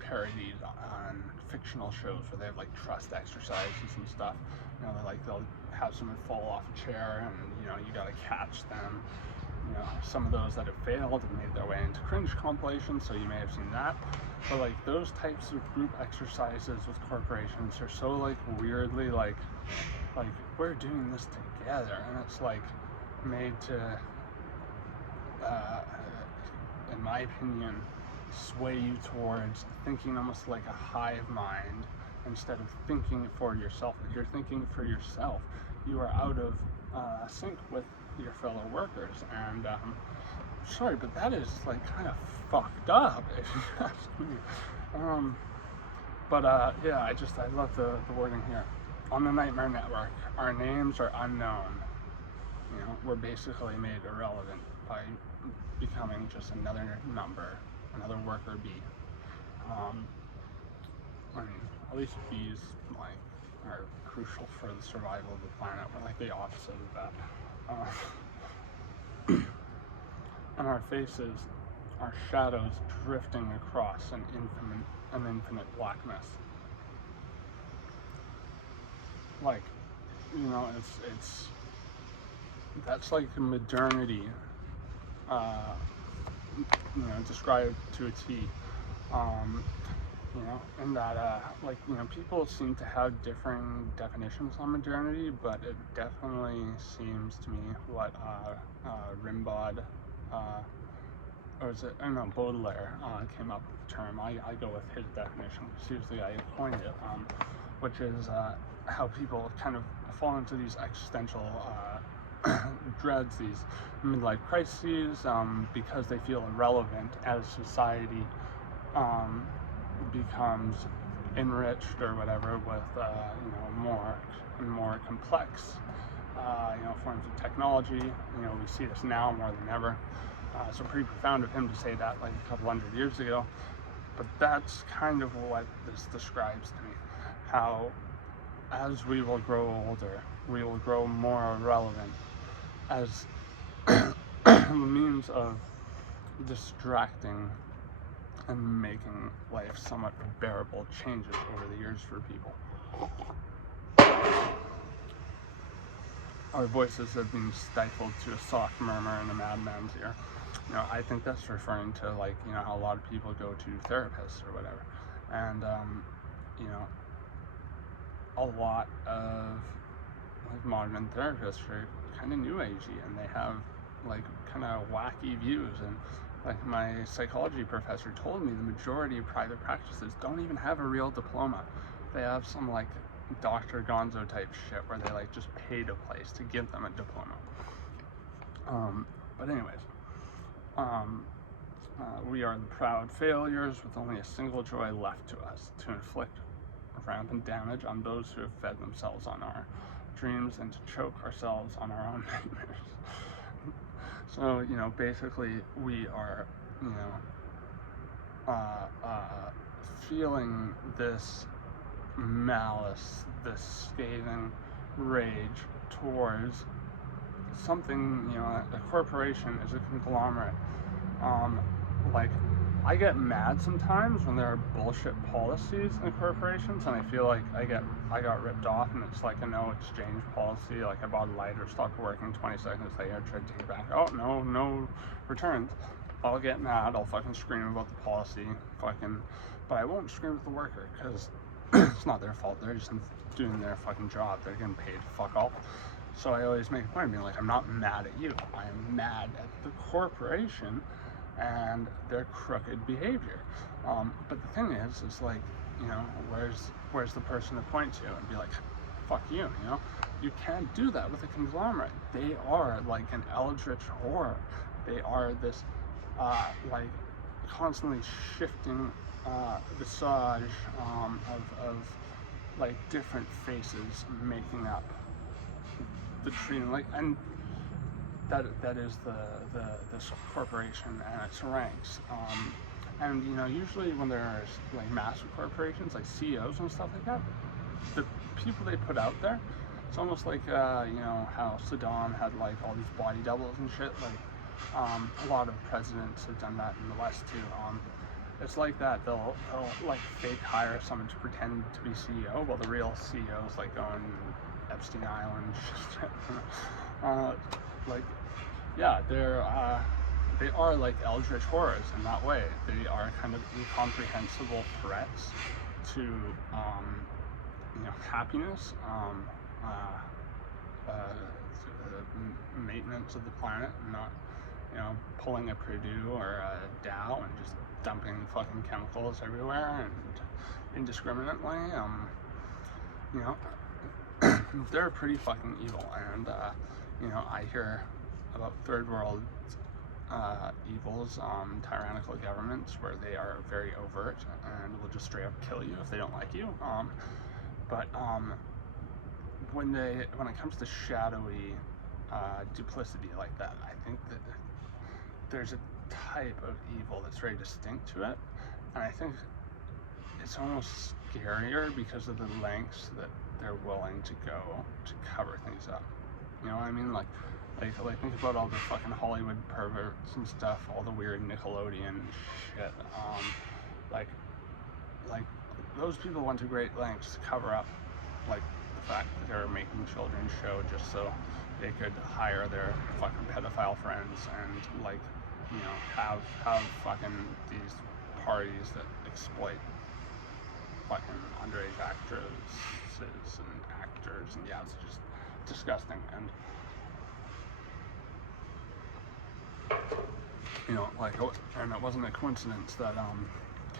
parodied on fictional shows where they have trust exercises and stuff. They'll have someone fall off a chair, and you gotta catch them. you know, some of those that have failed and made their way into cringe compilations, so you may have seen that. But like those types of group exercises with corporations are so like weirdly like we're doing this together, and it's like made to in my opinion sway you towards thinking almost like a hive mind instead of thinking for yourself. If you're thinking for yourself, you are out of sync with your fellow workers, and sorry, but that is like kind of fucked up if you ask me. Yeah, I love the wording here. On the Nightmare Network, our names are unknown. You know, we're basically made irrelevant by becoming just another number, another worker bee. I mean, at least bees like are crucial for the survival of the planet. We're like the opposite of that. And our faces are shadows drifting across an infinite blackness. Like, you know, it's that's like modernity, you know, described to a T. You know, in that, like, you know, people seem to have differing definitions on modernity, but it definitely seems to me what Rimbaud, or is it, I don't know, Baudelaire came up with the term. I go with his definition, because he was the guy who coined it, which is how people kind of fall into these existential dreads, these midlife crises, because they feel irrelevant as society becomes enriched or whatever with you know, more and more complex you know, forms of technology. You know, we see this now more than ever. So pretty profound of him to say that like a couple hundred years ago. But that's kind of what this describes to me. How as we will grow older, we will grow more irrelevant as a means of distracting and making life somewhat bearable changes over the years for people. Our voices have been stifled to a soft murmur in a madman's ear. You know, I think that's referring to, like, you know, how a lot of people go to therapists or whatever. And, you know, a lot of like modern therapists are kind of new agey, and they have like kind of wacky views. And like my psychology professor told me, the majority of private practices don't even have a real diploma. They have some like Dr. Gonzo type shit where they like just paid a place to give them a diploma. But anyways, we are the proud failures with only a single joy left to us: to inflict rampant damage on those who have fed themselves on our dreams and to choke ourselves on our own nightmares. So, you know, basically we are, you know, feeling this malice, this scathing rage towards something. You know, a corporation is a conglomerate. Like, I get mad sometimes when there are bullshit policies in corporations, and I feel like I got ripped off, and it's like a no exchange policy. Like, I bought a lighter, stopped working, 20 seconds later, tried to take it back. Oh, no returns. I'll get mad, I'll fucking scream about the policy, but I won't scream at the worker, because it's not their fault. They're just doing their fucking job. They're getting paid fuck all. So I always make a point of being like, I'm not mad at you. I am mad at the corporation and their crooked behavior. But the thing is like, you know, where's the person to point to and be like, fuck you, you know? You can't do that with a conglomerate. They are like an eldritch horror. They are this like constantly shifting visage of like different faces making up the tree, like, and that is this corporation and its ranks. And you know, usually when there's like massive corporations like CEOs and stuff like that, the people they put out there, it's almost like you know how Saddam had like all these body doubles and shit. Like a lot of presidents have done that in the West too. It's like that. They'll like fake hire someone to pretend to be CEO, while the real CEO's like going Epstein Island. Like, yeah, they are like eldritch horrors in that way. They are kind of incomprehensible threats to happiness, maintenance of the planet, not pulling a Purdue or a Dow and just dumping fucking chemicals everywhere and indiscriminately. They're pretty fucking evil, and I hear about third world evils, tyrannical governments where they are very overt and will just straight up kill you if they don't like you. But when it comes to shadowy duplicity like that, I think that there's a type of evil that's very distinct to it, and I think it's almost scarier because of the lengths that they're willing to go to cover things up. You know what I mean? Like think about all the fucking Hollywood perverts and stuff, all the weird Nickelodeon shit. Like those people went to great lengths to cover up like the fact that they were making children's show just so they could hire their fucking pedophile friends and have fucking these parties that exploit fucking underage actresses and actors, and yeah, it's just disgusting. And and it wasn't a coincidence that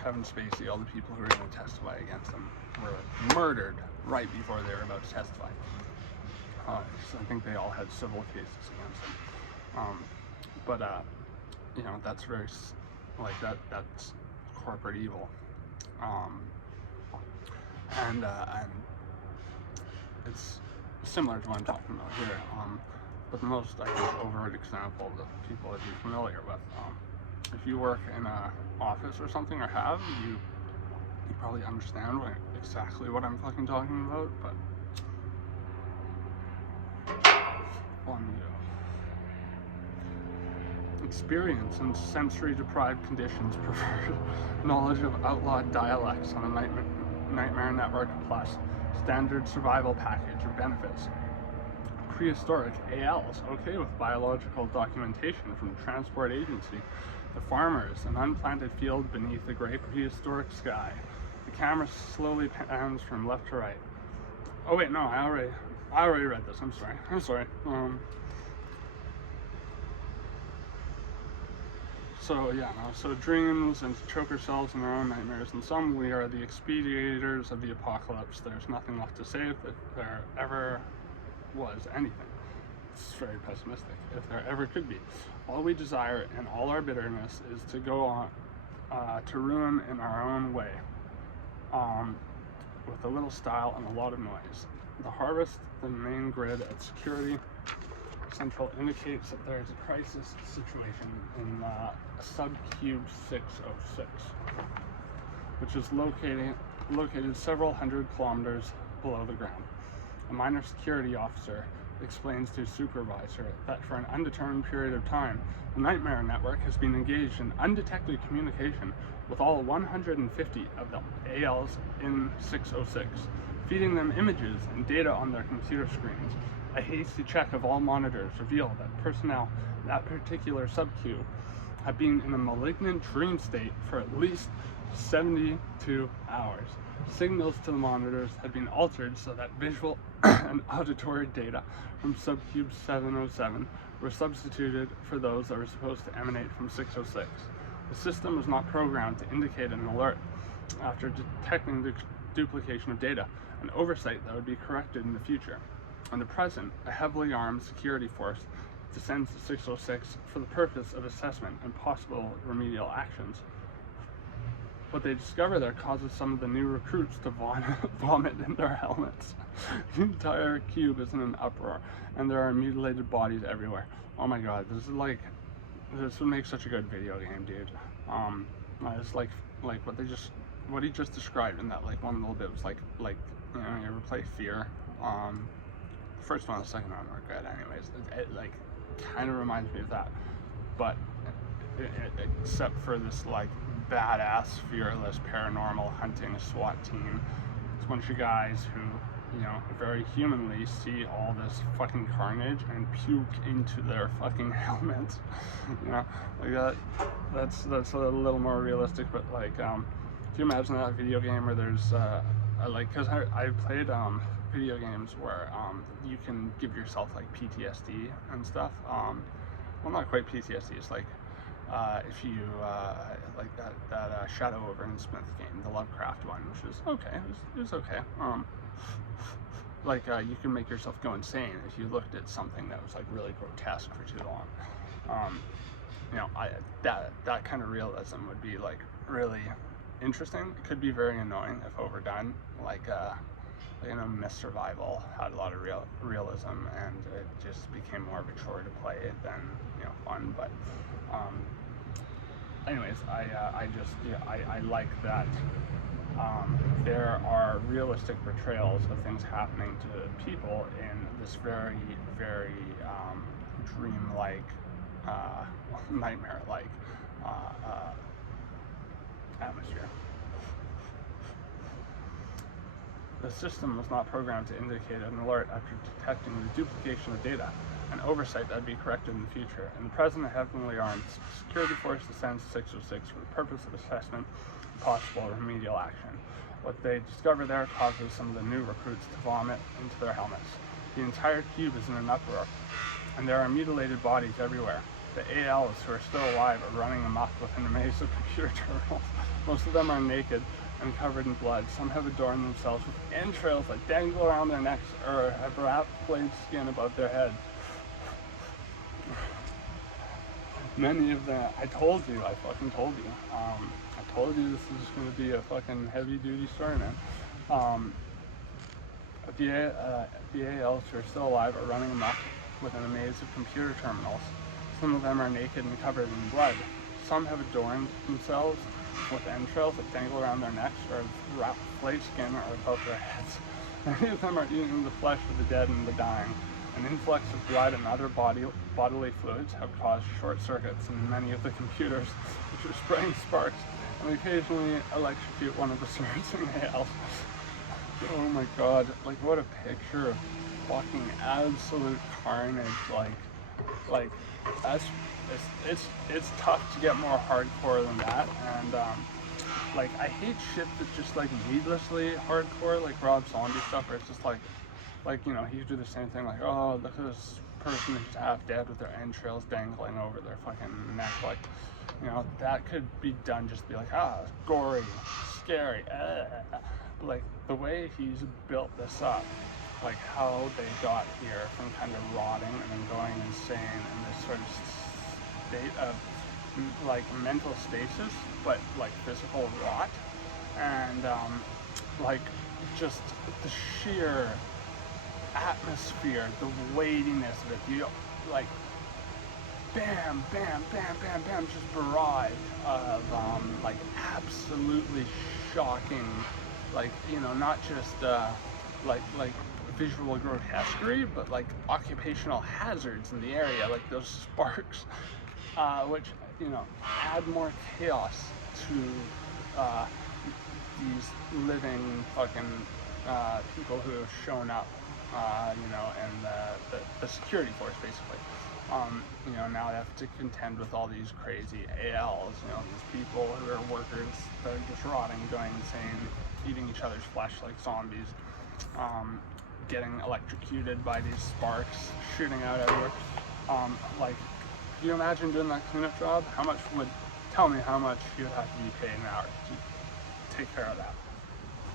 Kevin Spacey, all the people who were going to testify against him, were murdered right before they were about to testify. So I think they all had civil cases against him. But that's very that's corporate evil. And it's similar to what I'm talking about here. But the most, I think, overt example that people would be familiar with. If you work in an office or something, or have, you probably understand exactly what I'm fucking talking about, but experience in sensory-deprived conditions preferred knowledge of outlawed dialects on a Nightmare Network Plus standard survival package of benefits. Prehistoric ALs, okay with biological documentation from the transport agency. The farmers, an unplanted field beneath the gray prehistoric sky. The camera slowly pans from left to right. Oh wait, no, I already read this. I'm sorry. So dreams and to choke ourselves in our own nightmares. In some, we are the expediators of the apocalypse. There's nothing left to save if there ever was anything. It's very pessimistic. If there ever could be. All we desire in all our bitterness is to go on to ruin in our own way, with a little style and a lot of noise. The harvest, the main grid at Security Central indicates that there is a crisis situation in subcube 606, which is located several hundred kilometers below the ground. A minor security officer explains to his supervisor that for an undetermined period of time, the Nightmare Network has been engaged in undetected communication with all 150 of the ALs in 606, feeding them images and data on their computer screens. A hasty check of all monitors revealed that personnel in that particular subqueue had been in a malignant dream state for at least 72 hours. Signals to the monitors had been altered so that visual and auditory data from subcube 707 were substituted for those that were supposed to emanate from 606. The system was not programmed to indicate an alert after detecting the duplication of data, an oversight that would be corrected in the future. In the present, a heavily armed security force descends to 606 for the purpose of assessment and possible remedial actions. What they discover there causes some of the new recruits to vomit in their helmets. The entire cube is in an uproar, and there are mutilated bodies everywhere. Oh my god, this would make such a good video game, dude. It's like what he just described in that one little bit was like you ever play Fear? The first one and the second one were good, anyways. It kind of reminds me of that, but except for this badass, fearless, paranormal hunting SWAT team. It's a bunch of guys who you know, very humanly see all this fucking carnage and puke into their fucking helmets. You know, like that's a little more realistic. But like, can you imagine that video game where there's like, because I played video games where you can give yourself like PTSD and stuff. Well, not quite PTSD. It's like if you like that Shadow over Innsmouth game, the Lovecraft one, which is okay. It was okay. Like you can make yourself go insane if you looked at something that was like really grotesque for too long. You know, that kind of realism would be like really interesting. It could be very annoying if overdone. Like you know, Myth Survival had a lot of realism, and it just became more of a chore to play than, you know, fun. But anyways, I like that there are realistic portrayals of things happening to people in this very, very dreamlike, nightmare-like atmosphere. The system was not programmed to indicate an alert after detecting the duplication of data, an oversight that would be corrected in the future. In the present, a heavily armed security force descends 606 for the purpose of assessment of possible remedial action. What they discover there causes some of the new recruits to vomit into their helmets. The entire cube is in an uproar, and there are mutilated bodies everywhere. The ALs who are still alive are running amok within a maze of computer terminals. Most of them are naked and covered in blood. Some have adorned themselves with entrails that dangle around their necks or have wrapped blade skin above their heads. Many of them, I fucking told you. I told you this is going to be a fucking heavy-duty story, man. The ALs who are still alive are running amok within a maze of computer terminals. Some of them are naked and covered in blood. Some have adorned themselves with entrails that dangle around their necks or wrapped blade skin or above their heads. Many of them are eating the flesh of the dead and the dying. An influx of blood and other bodily fluids have caused short circuits in many of the computers, which are spraying sparks and occasionally electrocute one of the servicing ALs. Oh my god, like what a picture of fucking absolute carnage. Like that's it's tough to get more hardcore than that, and like I hate shit that's just like needlessly hardcore, like Rob Zombie stuff, where it's just like you know, he do the same thing, like, oh, look at this person who's half dead with their entrails dangling over their fucking neck, like, you know, that could be done just to be like, gory, scary, but like the way he's built this up, like how they got here from kind of rotting and then going insane in this sort of state of like mental stasis, but like physical rot, and like just the sheer atmosphere, the weightiness of it, you like bam, bam, bam, bam, bam, just barrage of like absolutely shocking, like, you know, not just like visual grotesquerie, but like occupational hazards in the area, like those sparks, which, you know, add more chaos to these living fucking people who have shown up, you know, and the security force, basically. You know, now they have to contend with all these crazy ALs, you know, these people who are workers that are just rotting, going insane, eating each other's flesh like zombies, getting electrocuted by these sparks shooting out everywhere. Like, can you imagine doing that cleanup job? Tell me how much you would have to be paid an hour to take care of that.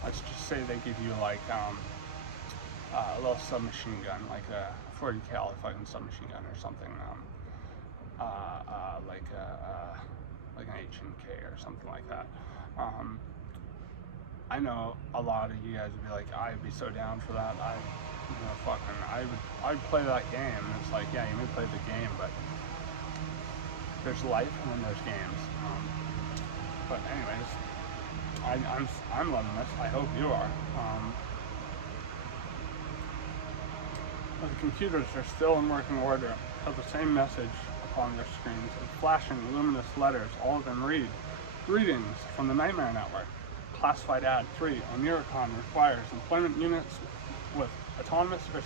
Let's just say they give you like a little submachine gun, like a 40 cal fucking submachine gun or something, like an H&K or something like that. I know a lot of you guys would be like, I'd be so down for that. I'd play that game. And it's like, yeah, you may play the game, but there's life and then there's games. But anyways, I'm loving this. I hope you are. The computers are still in working order, have the same message upon their screens, and flashing luminous letters. All of them read, "Greetings from the Nightmare Network. Classified ad 3, Omiricon requires employment units with autonomous or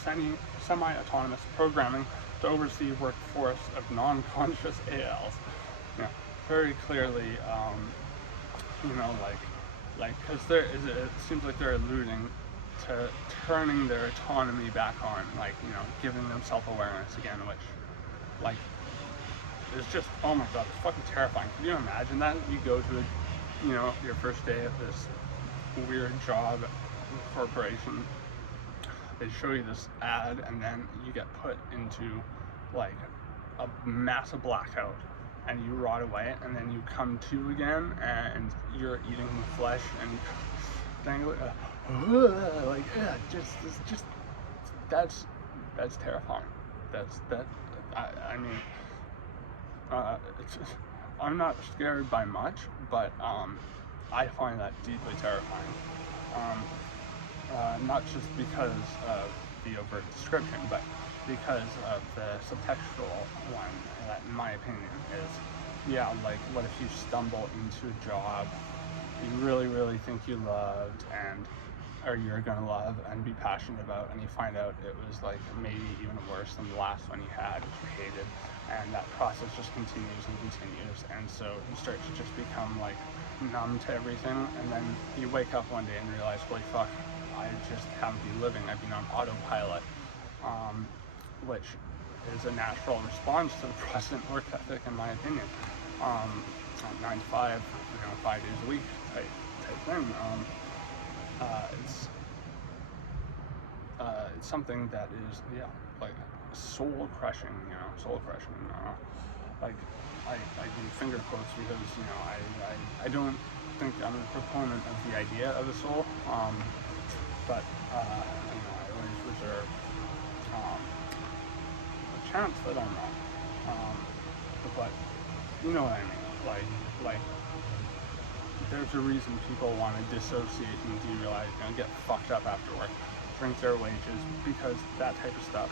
semi-autonomous programming to oversee workforce of non-conscious ALs. Yeah, very clearly, because it seems like they're alluding to turning their autonomy back on, giving them self-awareness again, which, is just, oh my god, it's fucking terrifying. Can you imagine that? You go to, your first day at this weird job corporation, they show you this ad, and then you get put into, a massive blackout, and you rot away, and then you come to again, and you're eating the flesh, and dangling, that's terrifying. I'm not scared by much, but I find that deeply terrifying. Not just because of the overt description, but because of the subtextual one, that in my opinion is, what if you stumble into a job you really, really think you loved, or you're gonna love and be passionate about, and you find out it was maybe even worse than the last one you had, which you hated, and that process just continues and continues, and so you start to just become numb to everything, and then you wake up one day and realize, holy fuck, I just haven't been living, I've been on autopilot, which is a natural response to the Protestant work ethic, in my opinion. 9 to 5, 5 days a week type thing. It's something that is, soul crushing, I do finger quotes because, I don't think I'm a proponent of the idea of the soul, but, I always reserve, a chance that I'm wrong, but you know what I mean, there's a reason people want to dissociate and derealize, get fucked up after work, drink their wages, because that type of stuff,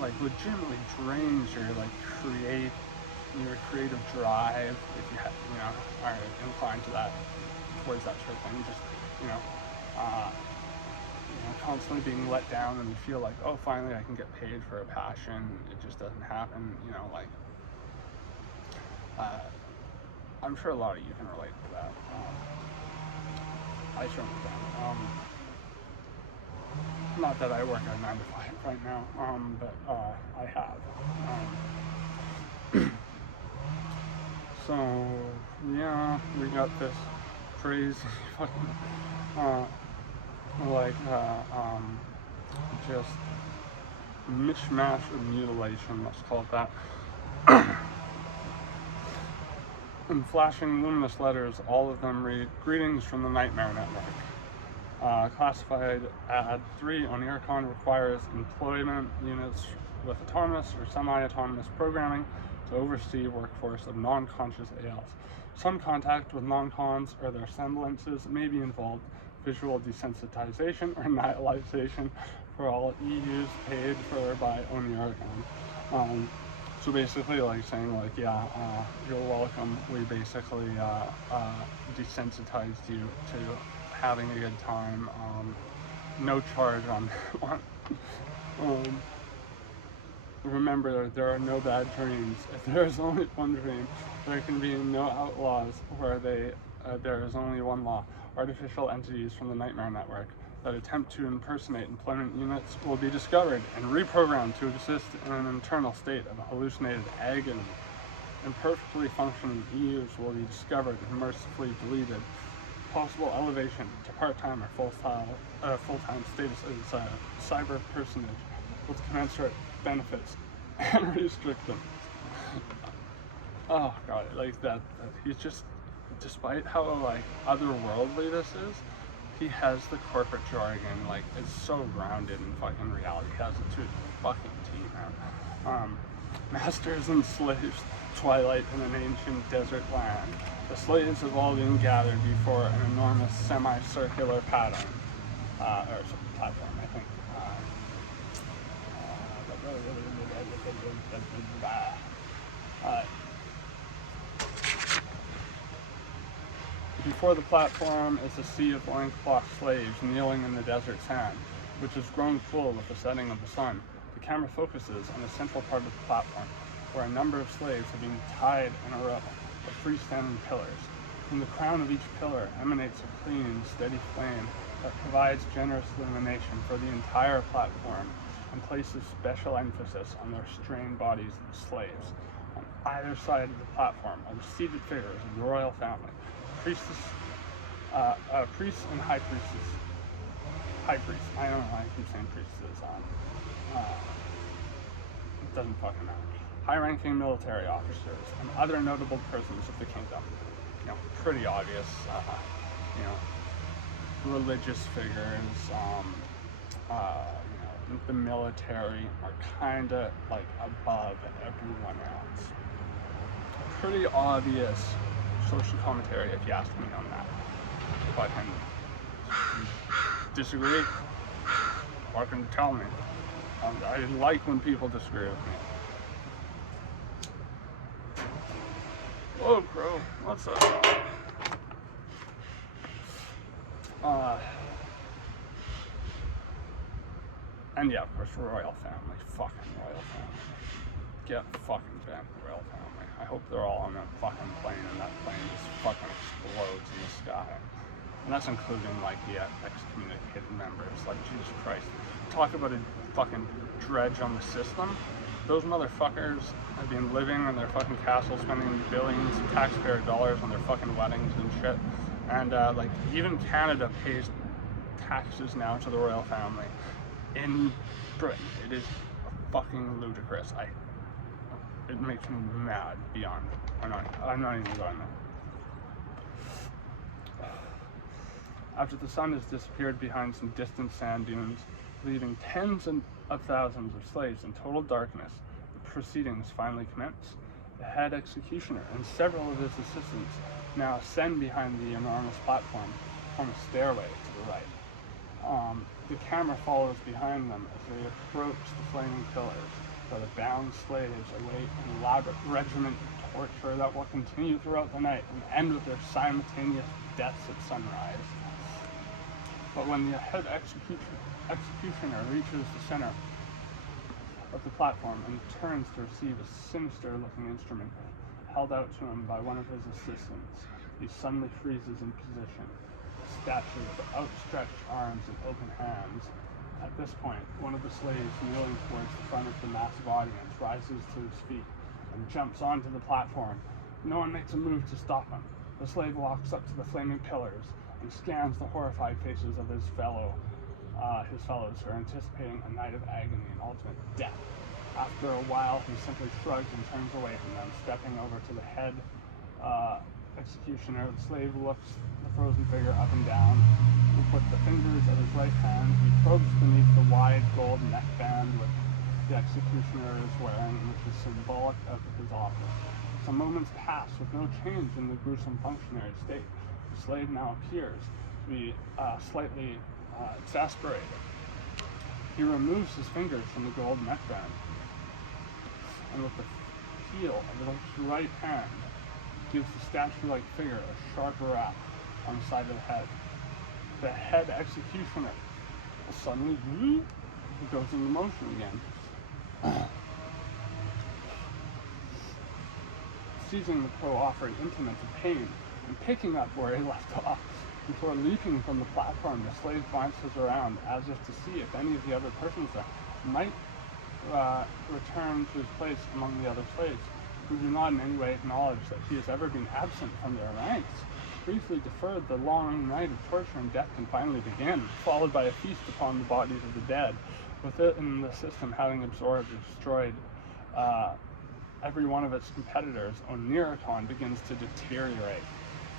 legitimately drains your, your creative drive, if you are inclined to that, towards that sort of thing, just, constantly being let down, and you feel like, oh, finally I can get paid for a passion, it just doesn't happen, I'm sure a lot of you can relate to that. I certainly can. Not that I work at 9 to 5 right now, but I have. So yeah, we got this crazy fucking just mishmash of mutilation, let's call it that. In flashing luminous letters, all of them read, "Greetings from the Nightmare Network." Classified ad 3 on Aircon requires employment units with autonomous or semi-autonomous programming to oversee workforce of non-conscious ALs. Some contact with non-cons or their semblances may be involved. Visual desensitization or nihilization for all EUs paid for by Aircon. So basically, saying, you're welcome. We basically desensitized you to having a good time. No charge on that one. Remember, there are no bad dreams. If there is only one dream, there can be no outlaws where there is only one law. Artificial entities from the Nightmare Network that attempt to impersonate employment units will be discovered and reprogrammed to exist in an internal state of hallucinated agony. Imperfectly functioning EUs will be discovered and mercifully deleted. Possible elevation to part-time or full-time status as a cyber personage with commensurate benefits and restrict them. Oh god, that he's just, despite how otherworldly this is, he has the corporate jargon, it's so grounded in fucking reality. He has it to his fucking T, man. Masters and slaves, twilight in an ancient desert land. The slaves have all been gathered before an enormous semicircular pattern, or platform, I think. Before the platform is a sea of loincloth slaves kneeling in the desert sand. which has grown full with the setting of the sun. The camera focuses on a central part of the platform, where a number of slaves are being tied in a row of freestanding pillars. From the crown of each pillar emanates a clean, steady flame that provides generous illumination for the entire platform and places special emphasis on the restrained bodies of the slaves. On either side of the platform are the seated figures of the royal family, priests and high priestess. High priest. I don't know why I keep saying priestess. It doesn't fucking matter. High-ranking military officers and other notable persons of the kingdom. You know, pretty obvious. You know, religious figures. You know, the military are kinda like above everyone else. Pretty obvious social commentary, if you ask me on that. Fucking disagree? Fucking tell me. I like when people disagree with me. Whoa, crow. What's up? And yeah, of course, royal family. Fucking royal family. Get fucking bent, royal family. I hope they're all on that fucking plane and that plane just fucking explodes in the sky. And that's including, like, the excommunicated members. Like, Jesus Christ. Talk about a fucking dredge on the system. Those motherfuckers have been living in their fucking castle, spending billions of taxpayer dollars on their fucking weddings and shit. And, like, even Canada pays taxes now to the royal family. In Britain, it is fucking ludicrous. It makes me mad beyond. I'm not even going there. After the sun has disappeared behind some distant sand dunes, leaving tens of thousands of slaves in total darkness, the proceedings finally commence. The head executioner and several of his assistants now ascend behind the enormous platform from a stairway to the right. The camera follows behind them as they approach the flaming pillars, where the bound slaves await an elaborate regimen of torture that will continue throughout the night and end with their simultaneous deaths at sunrise. But when the head executioner reaches the center of the platform and turns to receive a sinister-looking instrument held out to him by one of his assistants, he suddenly freezes in position, a statue with outstretched arms and open hands. At this point, one of the slaves kneeling towards the front of the massive audience rises to his feet and jumps onto the platform. No one makes a move to stop him. The slave walks up to the flaming pillars and scans the horrified faces of his fellows who are anticipating a night of agony and ultimate death. After a while, he simply shrugs and turns away from them, stepping over to the head executioner. The slave looks the frozen figure up and down. With the fingers of his right hand, he probes beneath the wide gold neckband which the executioner is wearing, which is symbolic of his office. Some moments pass with no change in the gruesome functionary state. The slave now appears to be slightly exasperated. He removes his fingers from the gold neckband, and with the heel of his right hand, gives the statue-like figure a sharp rap on the side of the head. The head executioner suddenly goes into motion again. Seizing the crow offering implement of pain and picking up where he left off. Before leaping from the platform, the slave glances around as if to see if any of the other persons there might return to his place among the other slaves, who do not in any way acknowledge that he has ever been absent from their ranks. Briefly deferred, the long night of torture and death can finally begin, followed by a feast upon the bodies of the dead, within the system having absorbed or destroyed every one of its competitors. Oniricon begins to deteriorate.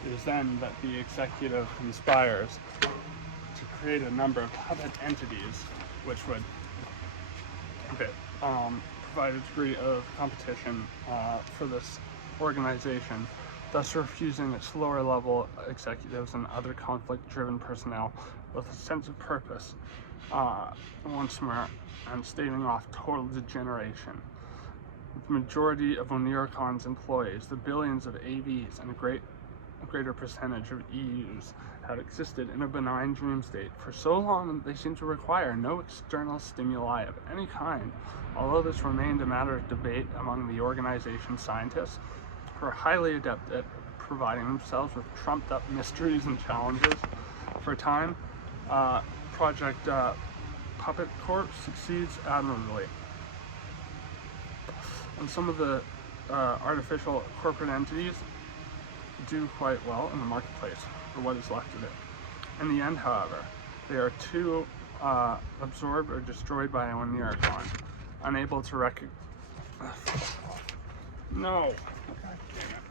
It is then that the executive conspires to create a number of puppet entities which would provide a degree of competition for this organization, thus refusing its lower level executives and other conflict-driven personnel with a sense of purpose once more, and staving off total degeneration. The majority of Oniricon's employees, the billions of AVs, and a greater percentage of EUs had existed in a benign dream state for so long that they seemed to require no external stimuli of any kind. Although this remained a matter of debate among the organization's scientists, who are highly adept at providing themselves with trumped up mysteries and challenges. For a time, Project Puppet Corp succeeds admirably. And some of the artificial corporate entities do quite well in the marketplace for what is left of it. In the end, however, they are too absorbed or destroyed by Oniricon, unable to recognize. No! God damn it.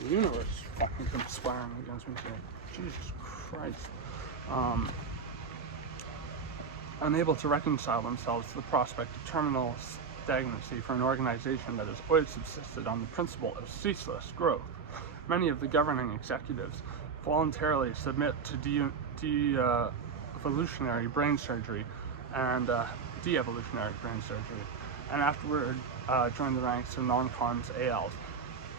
The universe is fucking conspiring against me today. Jesus Christ. Unable to reconcile themselves to the prospect of terminal stagnancy for an organization that has always subsisted on the principle of ceaseless growth. Many of the governing executives voluntarily submit to de-evolutionary brain surgery and afterward join the ranks of non-cons ALs.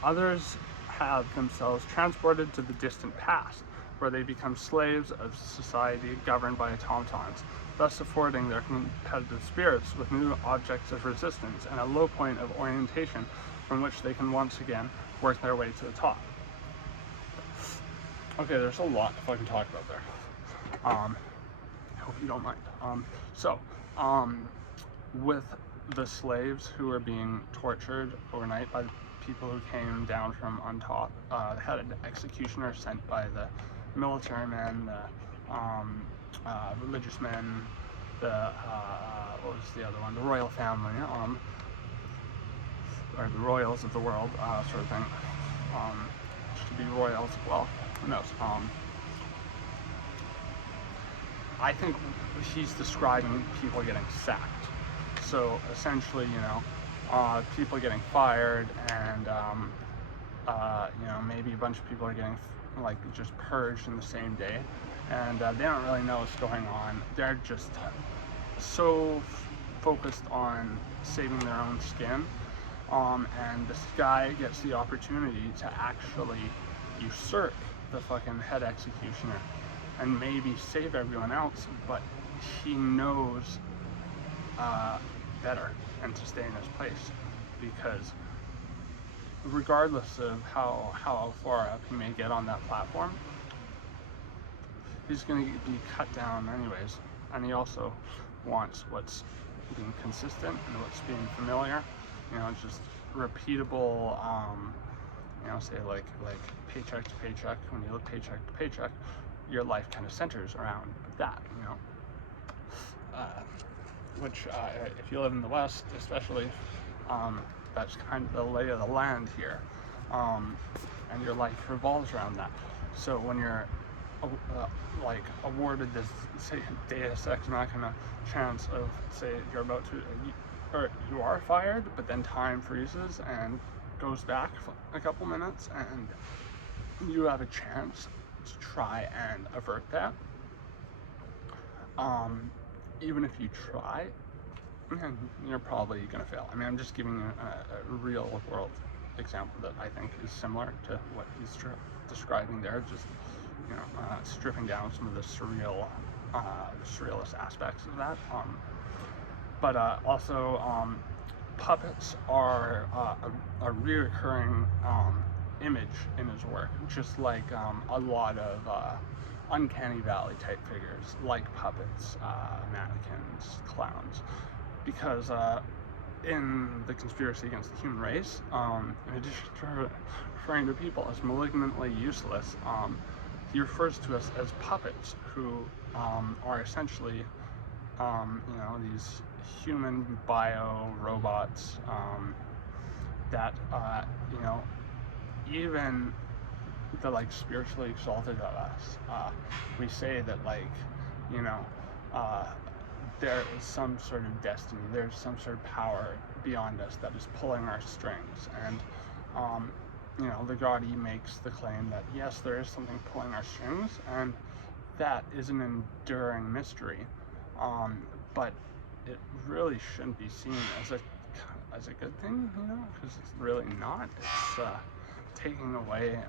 Others have themselves transported to the distant past, where they become slaves of society governed by automatons, thus affording their competitive spirits with new objects of resistance and a low point of orientation from which they can once again work their way to the top. Okay, there's a lot to fucking talk about there. I hope you don't mind. With the slaves who were being tortured overnight by the people who came down from on top, they had an executioner sent by the military men, religious men, what was the other one? The royal family, or the royals of the world, sort of thing. To be royals, well, who knows? I think he's describing people getting sacked. So essentially, people getting fired, and maybe a bunch of people are getting just purged in the same day, and they don't really know what's going on. They're just so focused on saving their own skin, and this guy gets the opportunity to actually usurp the fucking head executioner and maybe save everyone else, but he knows better and to stay in his place, because regardless of how far up he may get on that platform, he's going to be cut down anyways. And he also wants what's being consistent and what's being familiar, just repeatable, say like paycheck to paycheck. When you live paycheck to paycheck, your life kind of centers around that, which if you live in the West especially, that's kind of the lay of the land here, and your life revolves around that. So when you're awarded this, say, Deus Ex Machina chance of, say, you're about to, or you are fired, but then time freezes and goes back a couple minutes, and you have a chance to try and avert that. Even if you try, you're probably going to fail. I mean, I'm just giving you a real world example that I think is similar to what he's describing there, just stripping down some of the surrealist aspects of that. But also puppets are a reoccurring image in his work, just like a lot of uncanny valley type figures like puppets, mannequins, clowns, because in the conspiracy against the human race, in addition to referring to people as malignantly useless, he refers to us as puppets, who are essentially these human bio robots that even the spiritually exalted of us, we say that there is some sort of destiny, there's some sort of power beyond us that is pulling our strings, and Ligotti makes the claim that yes, there is something pulling our strings, and that is an enduring mystery, but it really shouldn't be seen as a good thing, because it's really not. It's taking away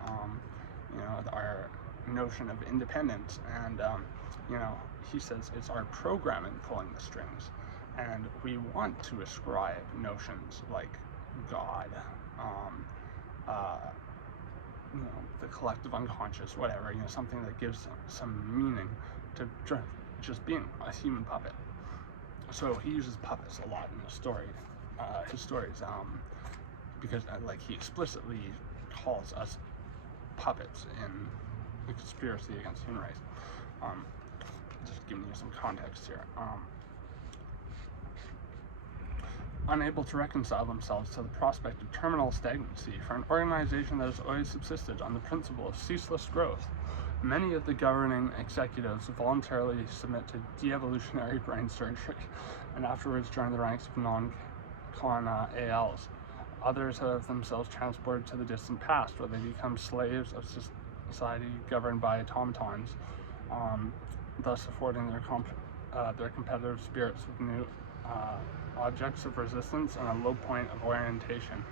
our notion of independence, and he says it's our programming pulling the strings, and we want to ascribe notions like God, the collective unconscious, whatever, something that gives some meaning to just being a human puppet. So he uses puppets a lot in his stories, because he explicitly calls us puppets in the conspiracy against human race. Just giving you some context here. Unable to reconcile themselves to the prospect of terminal stagnancy for an organization that has always subsisted on the principle of ceaseless growth, many of the governing executives voluntarily submit to de-evolutionary brain surgery and afterwards join the ranks of non-con ALs. Others have themselves transported to the distant past, where they become slaves of society governed by automatons, thus affording their competitive spirits with new objects of resistance and a low point of orientation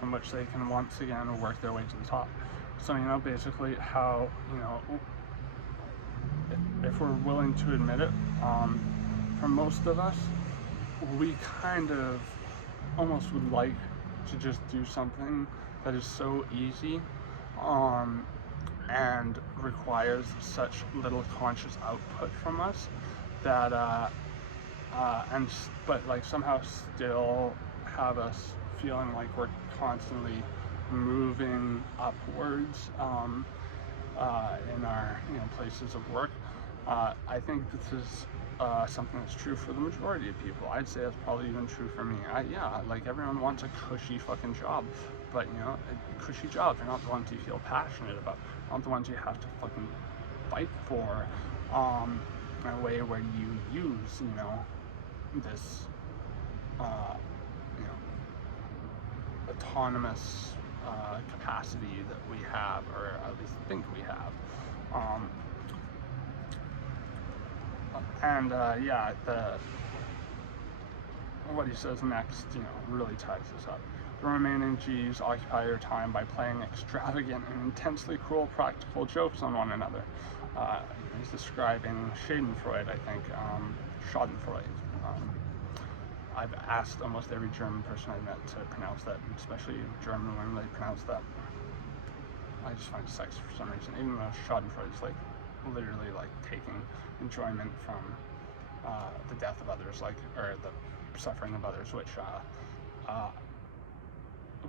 from which they can once again work their way to the top. So, basically how, if we're willing to admit it, for most of us, we kind of almost would like to just do something that is so easy, and requires such little conscious output from us that, but somehow still have us feeling like we're constantly moving upwards in our places of work. I think this is something that's true for the majority of people. I'd say that's probably even true for me. Everyone wants a cushy fucking job, but cushy jobs are not the ones you feel passionate about, not the ones you have to fucking fight for, in a way where you use this autonomous capacity that we have, or at least think we have. What he says next, really ties this up. The remaining G's occupy your time by playing extravagant and intensely cruel practical jokes on one another. He's describing Schadenfreude, I think, Schadenfreude. I've asked almost every German person I met to pronounce that, especially German when they pronounce that. I just find it sexy for some reason, even though Schadenfreude is literally taking enjoyment from the death of others, or the suffering of others, which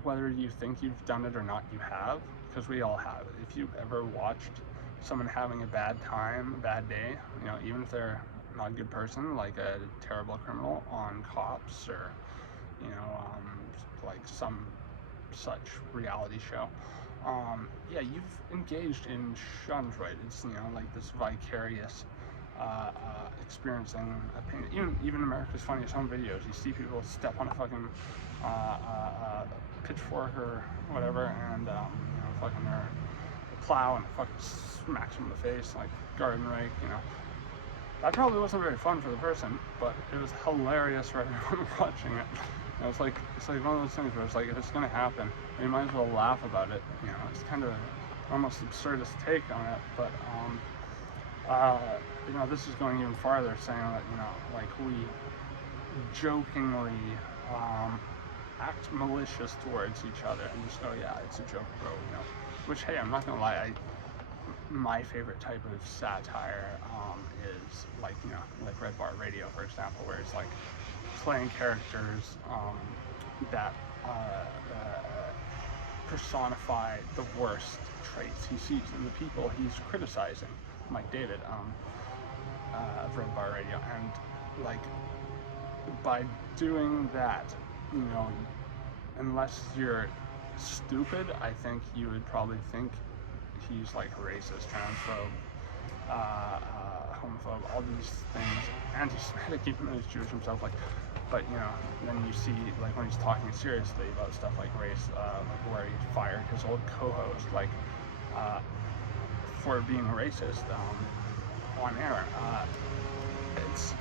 whether you think you've done it or not, you have, because we all have. If you've ever watched someone having a bad time, a bad day, even if they're not a good person, like a terrible criminal on Cops, or some such reality show, you've engaged in Schadenfreude. It's this vicarious experiencing a pain. Even America's Funniest Home Videos, you see people step on a fucking pitchfork or whatever, and fucking their plow, and fucking smacks them in the face, garden rake. That probably wasn't very fun for the person, but it was hilarious for everyone watching it. It's like one of those things where it's if it's gonna happen, you might as well laugh about it. It's kind of almost absurdist take on it, but this is going even farther, saying that we jokingly act malicious towards each other and just go, yeah, it's a joke, bro. Which, hey, I'm not gonna lie, my favorite type of satire is like Red Bar Radio, for example, where it's playing characters that personify the worst traits he sees in the people he's criticizing, like David of Red Bar Radio. And by doing that, unless you're stupid, I think you would probably think he's racist, transphobe, homophobe, all these things, anti-Semitic, even though he's Jewish himself. But then you see when he's talking seriously about stuff like race, where he fired his old co-host for being racist on air. It's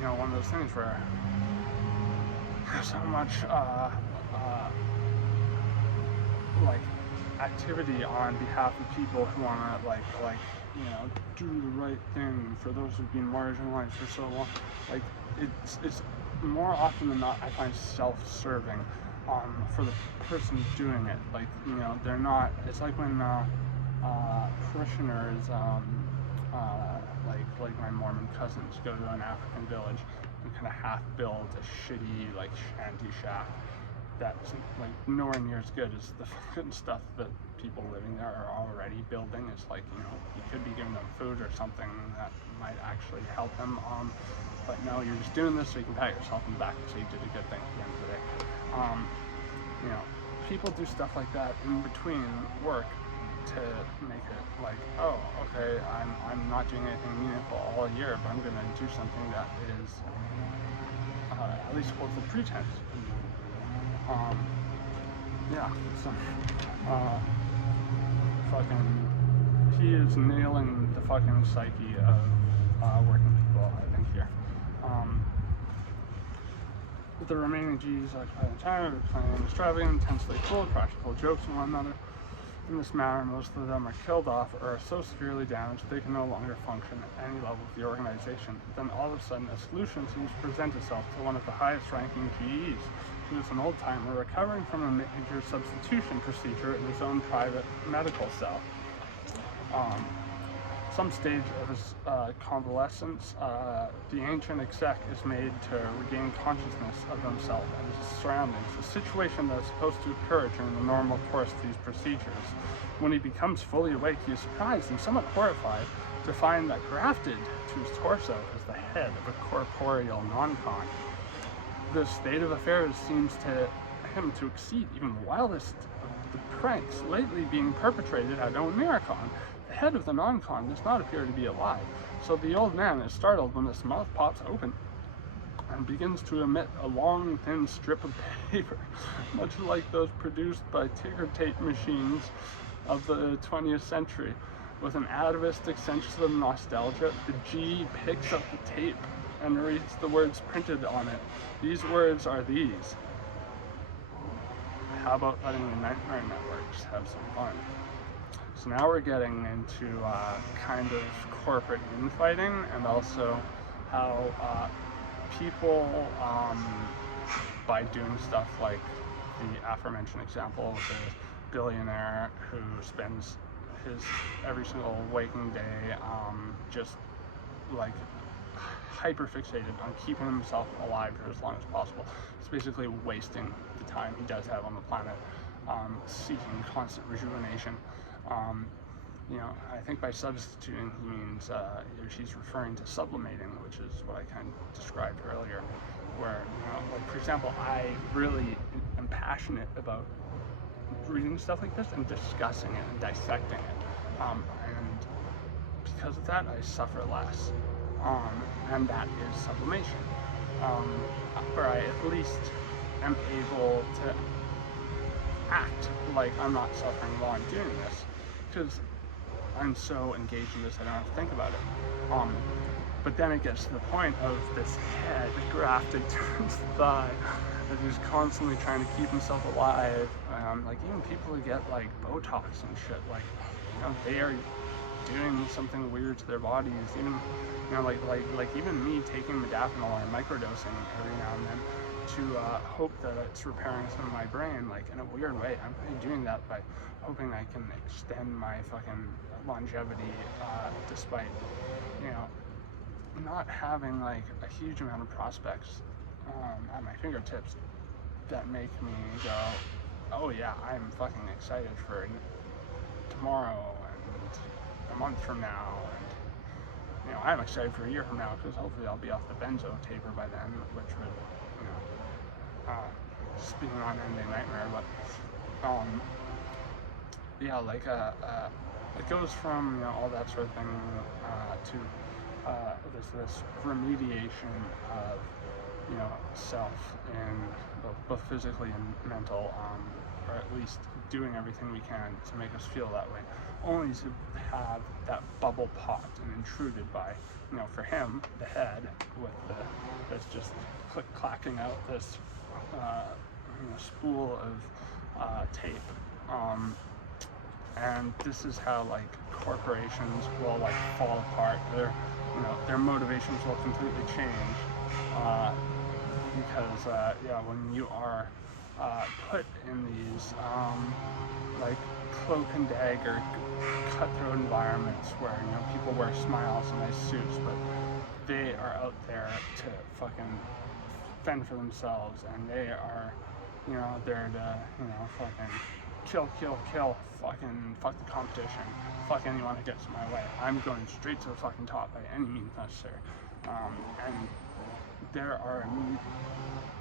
one of those things where there's so much activity on behalf of people who want to like you know, do the right thing for those who've been marginalized for so long. Like it's more often than not, I find self-serving for the person doing it. Like, you know, they're not. It's like when parishioners, like my Mormon cousins, go to an African village and kind of half build a shitty like shanty shack that's like nowhere near as good as the fucking stuff that people living there are already building. It's like, you know, you could be giving them food or something that might actually help them. But no, you're just doing this so you can pat yourself on the back and say you did a good thing at the end of the day. You know, people do stuff like that in between work to make it like, oh, okay, I'm not doing anything meaningful all year, but I'm going to do something that is at least hold for pretense. Yeah, so, he is nailing the fucking psyche of working people, I think, here. With the remaining G's occupy the time, playing extravagant, intensely full of practical jokes with one another. In this manner, most of them are killed off or are so severely damaged they can no longer function at any level of the organization. Then all of a sudden, a solution seems to present itself to one of the highest ranking GEs, who is an old-timer recovering from a major substitution procedure in his own private medical cell. Some stage of his convalescence, the ancient exec is made to regain consciousness of himself and his surroundings, a situation that is supposed to occur during the normal course of these procedures. When he becomes fully awake, he is surprised and somewhat horrified to find that grafted to his torso is the head of a corporeal non-con. This state of affairs seems to him to exceed even the wildest of the pranks lately being perpetrated at Omericon. The head of the non-con does not appear to be alive, so the old man is startled when his mouth pops open and begins to emit a long, thin strip of paper, much like those produced by ticker tape machines of the 20th century. With an atavistic sense of nostalgia, the G picks up the tape and reads the words printed on it. These words are these: how about letting the Nightmare Network just have some fun? So now we're getting into kind of corporate infighting, and also how people, by doing stuff like the aforementioned example with the billionaire who spends his every single waking day just like hyper fixated on keeping himself alive for as long as possible. It's basically wasting the time he does have on the planet, seeking constant rejuvenation. You know, I think by substituting he means she's referring to sublimating, which is what I kind of described earlier, where, you know, like for example, I really am passionate about reading stuff like this and discussing it and dissecting it, and because of that I suffer less, and that is sublimation, where I at least am able to act like I'm not suffering while I'm doing this, because I'm so engaged in this I don't have to think about it. But then it gets to the point of this head grafted to his thigh that is constantly trying to keep himself alive. Like even people who get like Botox and shit, like, you know, they are doing something weird to their bodies. Even, you know, like even me taking modafinil or microdosing every now and then to hope that it's repairing some of my brain, like in a weird way. I'm doing that by hoping I can extend my fucking longevity, despite, you know, not having like a huge amount of prospects at my fingertips that make me go, oh yeah, I'm fucking excited for tomorrow and a month from now, and, you know, I'm excited for a year from now, because hopefully I'll be off the benzo taper by then, which would, you know, speaking on ending nightmare, but yeah, like it goes from, you know, all that sort of thing to this remediation of, you know, self, and both physically and mental, or at least doing everything we can to make us feel that way, only to have that bubble popped and intruded by, you know, for him, the head with that's just clacking out this you know, spool of tape, and this is how like corporations will like fall apart. Their motivations will completely change because when you are put in these like cloak and dagger, cutthroat environments where people wear smiles and nice suits, but they are out there to fucking fend for themselves, and they are there to fucking kill, fucking fuck the competition, fuck anyone who gets in my way. I'm going straight to the fucking top by any means necessary. And there are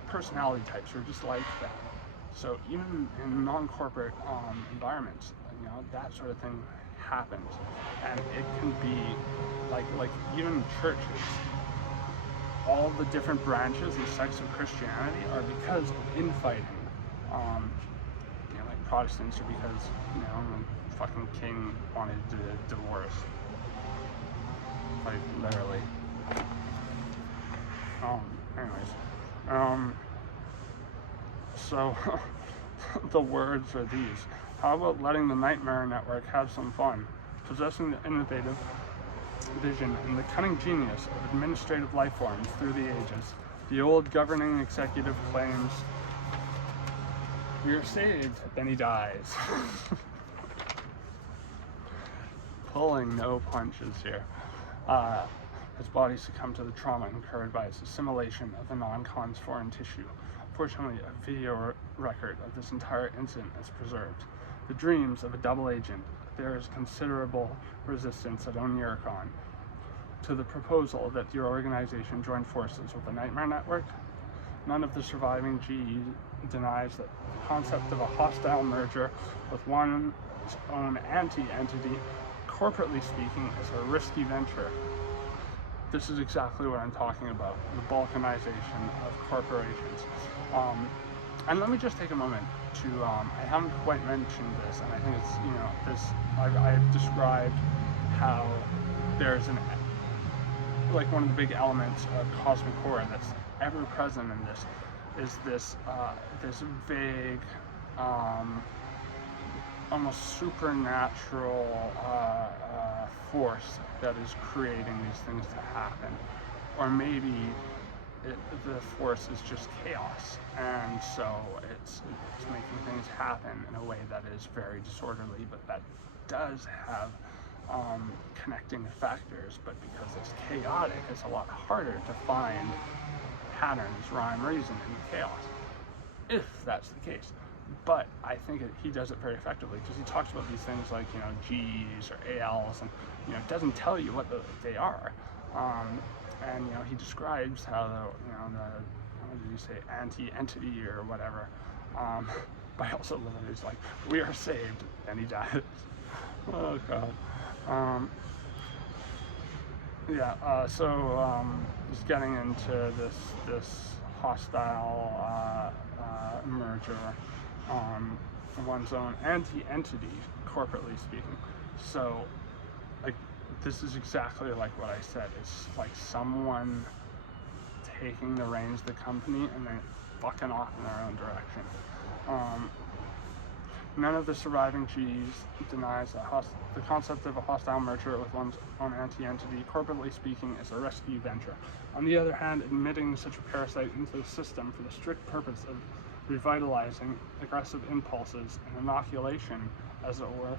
personality types who are just like that. So even in non-corporate environments, that sort of thing happens, and it can be like even churches. All the different branches and sects of Christianity are because of infighting. Like Protestants are because the fucking king wanted to divorce, like literally. So the words are these. How about letting the Nightmare Network have some fun? Possessing the innovative vision and the cunning genius of administrative life forms through the ages, the old governing executive claims, "We are saved," then he dies. Pulling no punches here. His body succumbed to the trauma incurred by its assimilation of the non-con's foreign tissue. Fortunately, a video record of this entire incident is preserved. The dreams of a double agent. There is considerable resistance at Oniricon to the proposal that your organization join forces with the Nightmare Network. None of the surviving G denies that the concept of a hostile merger with one's own anti-entity, corporately speaking, is a risky venture. This is exactly what I'm talking about, the balkanization of corporations. And let me just take a moment to, I haven't quite mentioned this, and I think it's, I've described how there's one of the big elements of cosmic horror that's ever present in this is this vague, almost supernatural force that is creating these things to happen. Or maybe the force is just chaos, and so it's making things happen in a way that is very disorderly, but that does have connecting factors. But because it's chaotic, it's a lot harder to find patterns, rhyme, reason in the chaos, if that's the case. But I think he does it very effectively, because he talks about these things like G's or ALs, and it doesn't tell you what they are. And he describes how the what did he say, anti-entity or whatever. But also literally is like, "We are saved," and he dies. Oh god. So just getting into this hostile merger on one's own anti-entity, corporately speaking. So like, this is exactly like what I said. It's like someone taking the reins of the company and then fucking off in their own direction. None of the surviving Gs denies that the concept of a hostile merger with one's own anti-entity, corporately speaking, is a rescue venture. On the other hand, admitting such a parasite into the system for the strict purpose of revitalizing aggressive impulses and inoculation, as it were,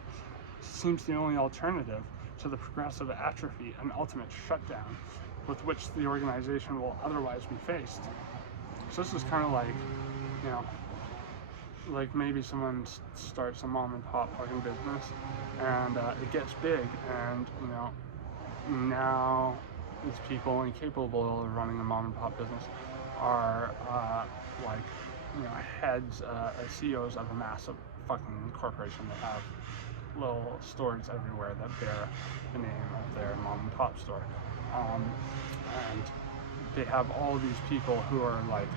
seems the only alternative to the progressive atrophy and ultimate shutdown with which the organization will otherwise be faced. So this is kind of like, like maybe someone starts a mom and pop fucking business, and it gets big, and now these people incapable of running a mom and pop business are heads, CEOs of a massive fucking corporation that have little stores everywhere that bear the name of their mom and pop store, and they have all of these people who are like,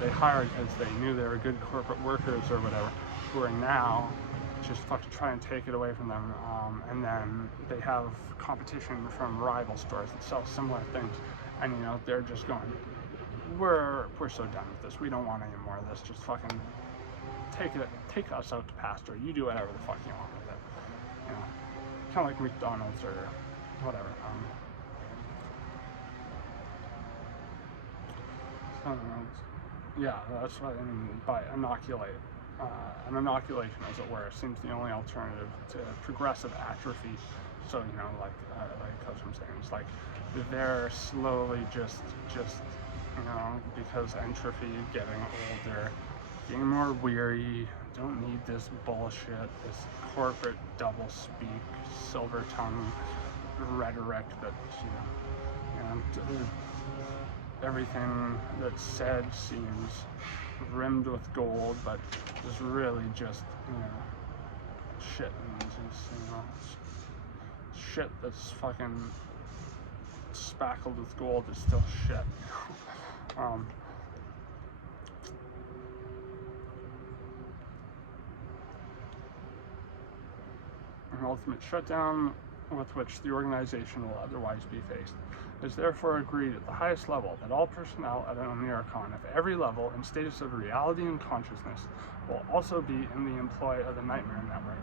they hired because they knew they were good corporate workers or whatever, who are now just fucking trying to take it away from them, and then they have competition from rival stores that sell similar things, and they're just going, we're so done with this, we don't want any more of this, just fucking take us out to pasture, you do whatever the fuck you want with it. you know, kind of like McDonald's or whatever. Yeah, that's what I mean by inoculate. An inoculation, as it were, seems the only alternative to progressive atrophy. So, you know, like Coach was saying, it's like they're slowly just, you know, because entropy, getting older, getting more weary, don't need this bullshit, this corporate double-speak, silver-tongue rhetoric that, you know, everything that's said seems rimmed with gold, but is really just, you know, shit, and just, you know, shit that's fucking spackled with gold is still shit. An ultimate shutdown with which the organization will otherwise be faced. It is therefore agreed at the highest level that all personnel at an Oniricon of every level and status of reality and consciousness will also be in the employ of the Nightmare Network.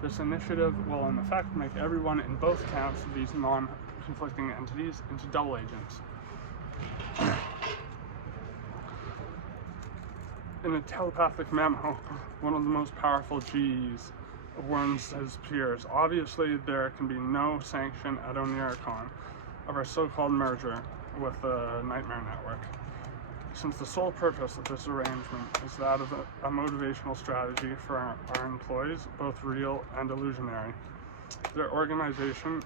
This initiative will in effect make everyone in both camps of these non-conflicting entities into double agents. In a telepathic memo, one of the most powerful Gs warns his peers, obviously there can be no sanction at Oniricon of our so-called merger with the Nightmare Network, since the sole purpose of this arrangement is that of a motivational strategy for our employees, both real and illusionary. Their organization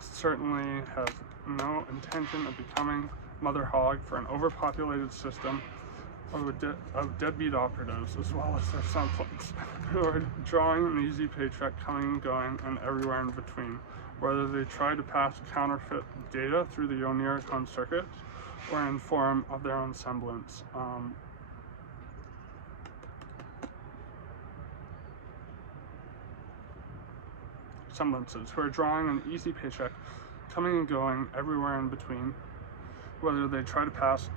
certainly has no intention of becoming mother hog for an overpopulated system of deadbeat operatives, as well as their semblance, who are drawing an easy paycheck coming and going and everywhere in between, whether they try to pass counterfeit data through the Oniricon circuit or in form of their own semblance. Semblances, who are drawing an easy paycheck coming and going everywhere in between, whether they try to pass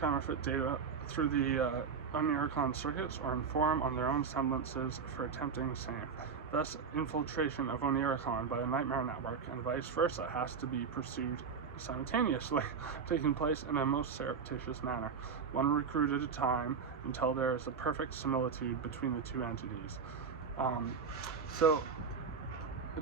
counterfeit data through the Oniricon circuits or inform on their own semblances for attempting the same. Thus, infiltration of Oniricon by a Nightmare Network and vice versa has to be pursued simultaneously, taking place in a most surreptitious manner, one recruit at a time, until there is a perfect similitude between the two entities. So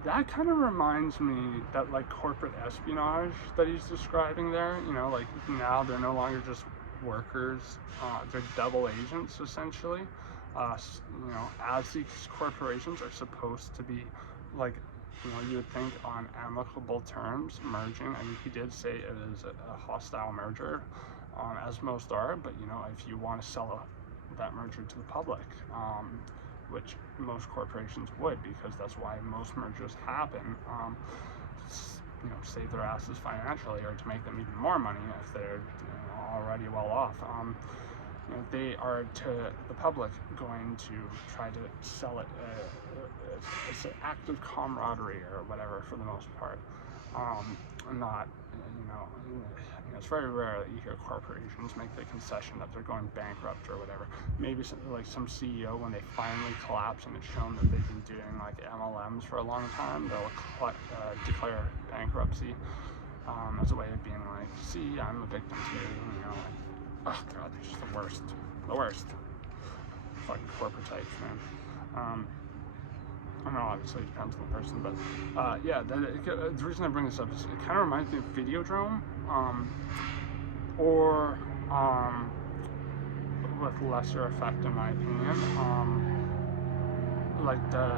that kind of reminds me that like corporate espionage that he's describing there, you know, like now they're no longer just workers, they're double agents essentially. You know, as these corporations are supposed to be, like, you know, you would think on amicable terms, merging. I mean, he did say it is a hostile merger, as most are, but, you know, if you want to sell that merger to the public, which most corporations would, because that's why most mergers happen, you know, save their asses financially or to make them even more money if they're, you know, already well off. You know, they are to the public going to try to sell it as an act of camaraderie or whatever for the most part. Not, you know, it's very rare that you hear corporations make the concession that they're going bankrupt or whatever. Maybe some CEO, when they finally collapse and it's shown that they've been doing like MLMs for a long time, they'll declare bankruptcy as a way of being like, see, I'm a victim too, you know, like, oh god, they're just the worst. Fucking corporate types, man. I know, obviously it depends on the person, but yeah, the reason I bring this up is it kind of reminds me of Videodrome, or with lesser effect in my opinion, like the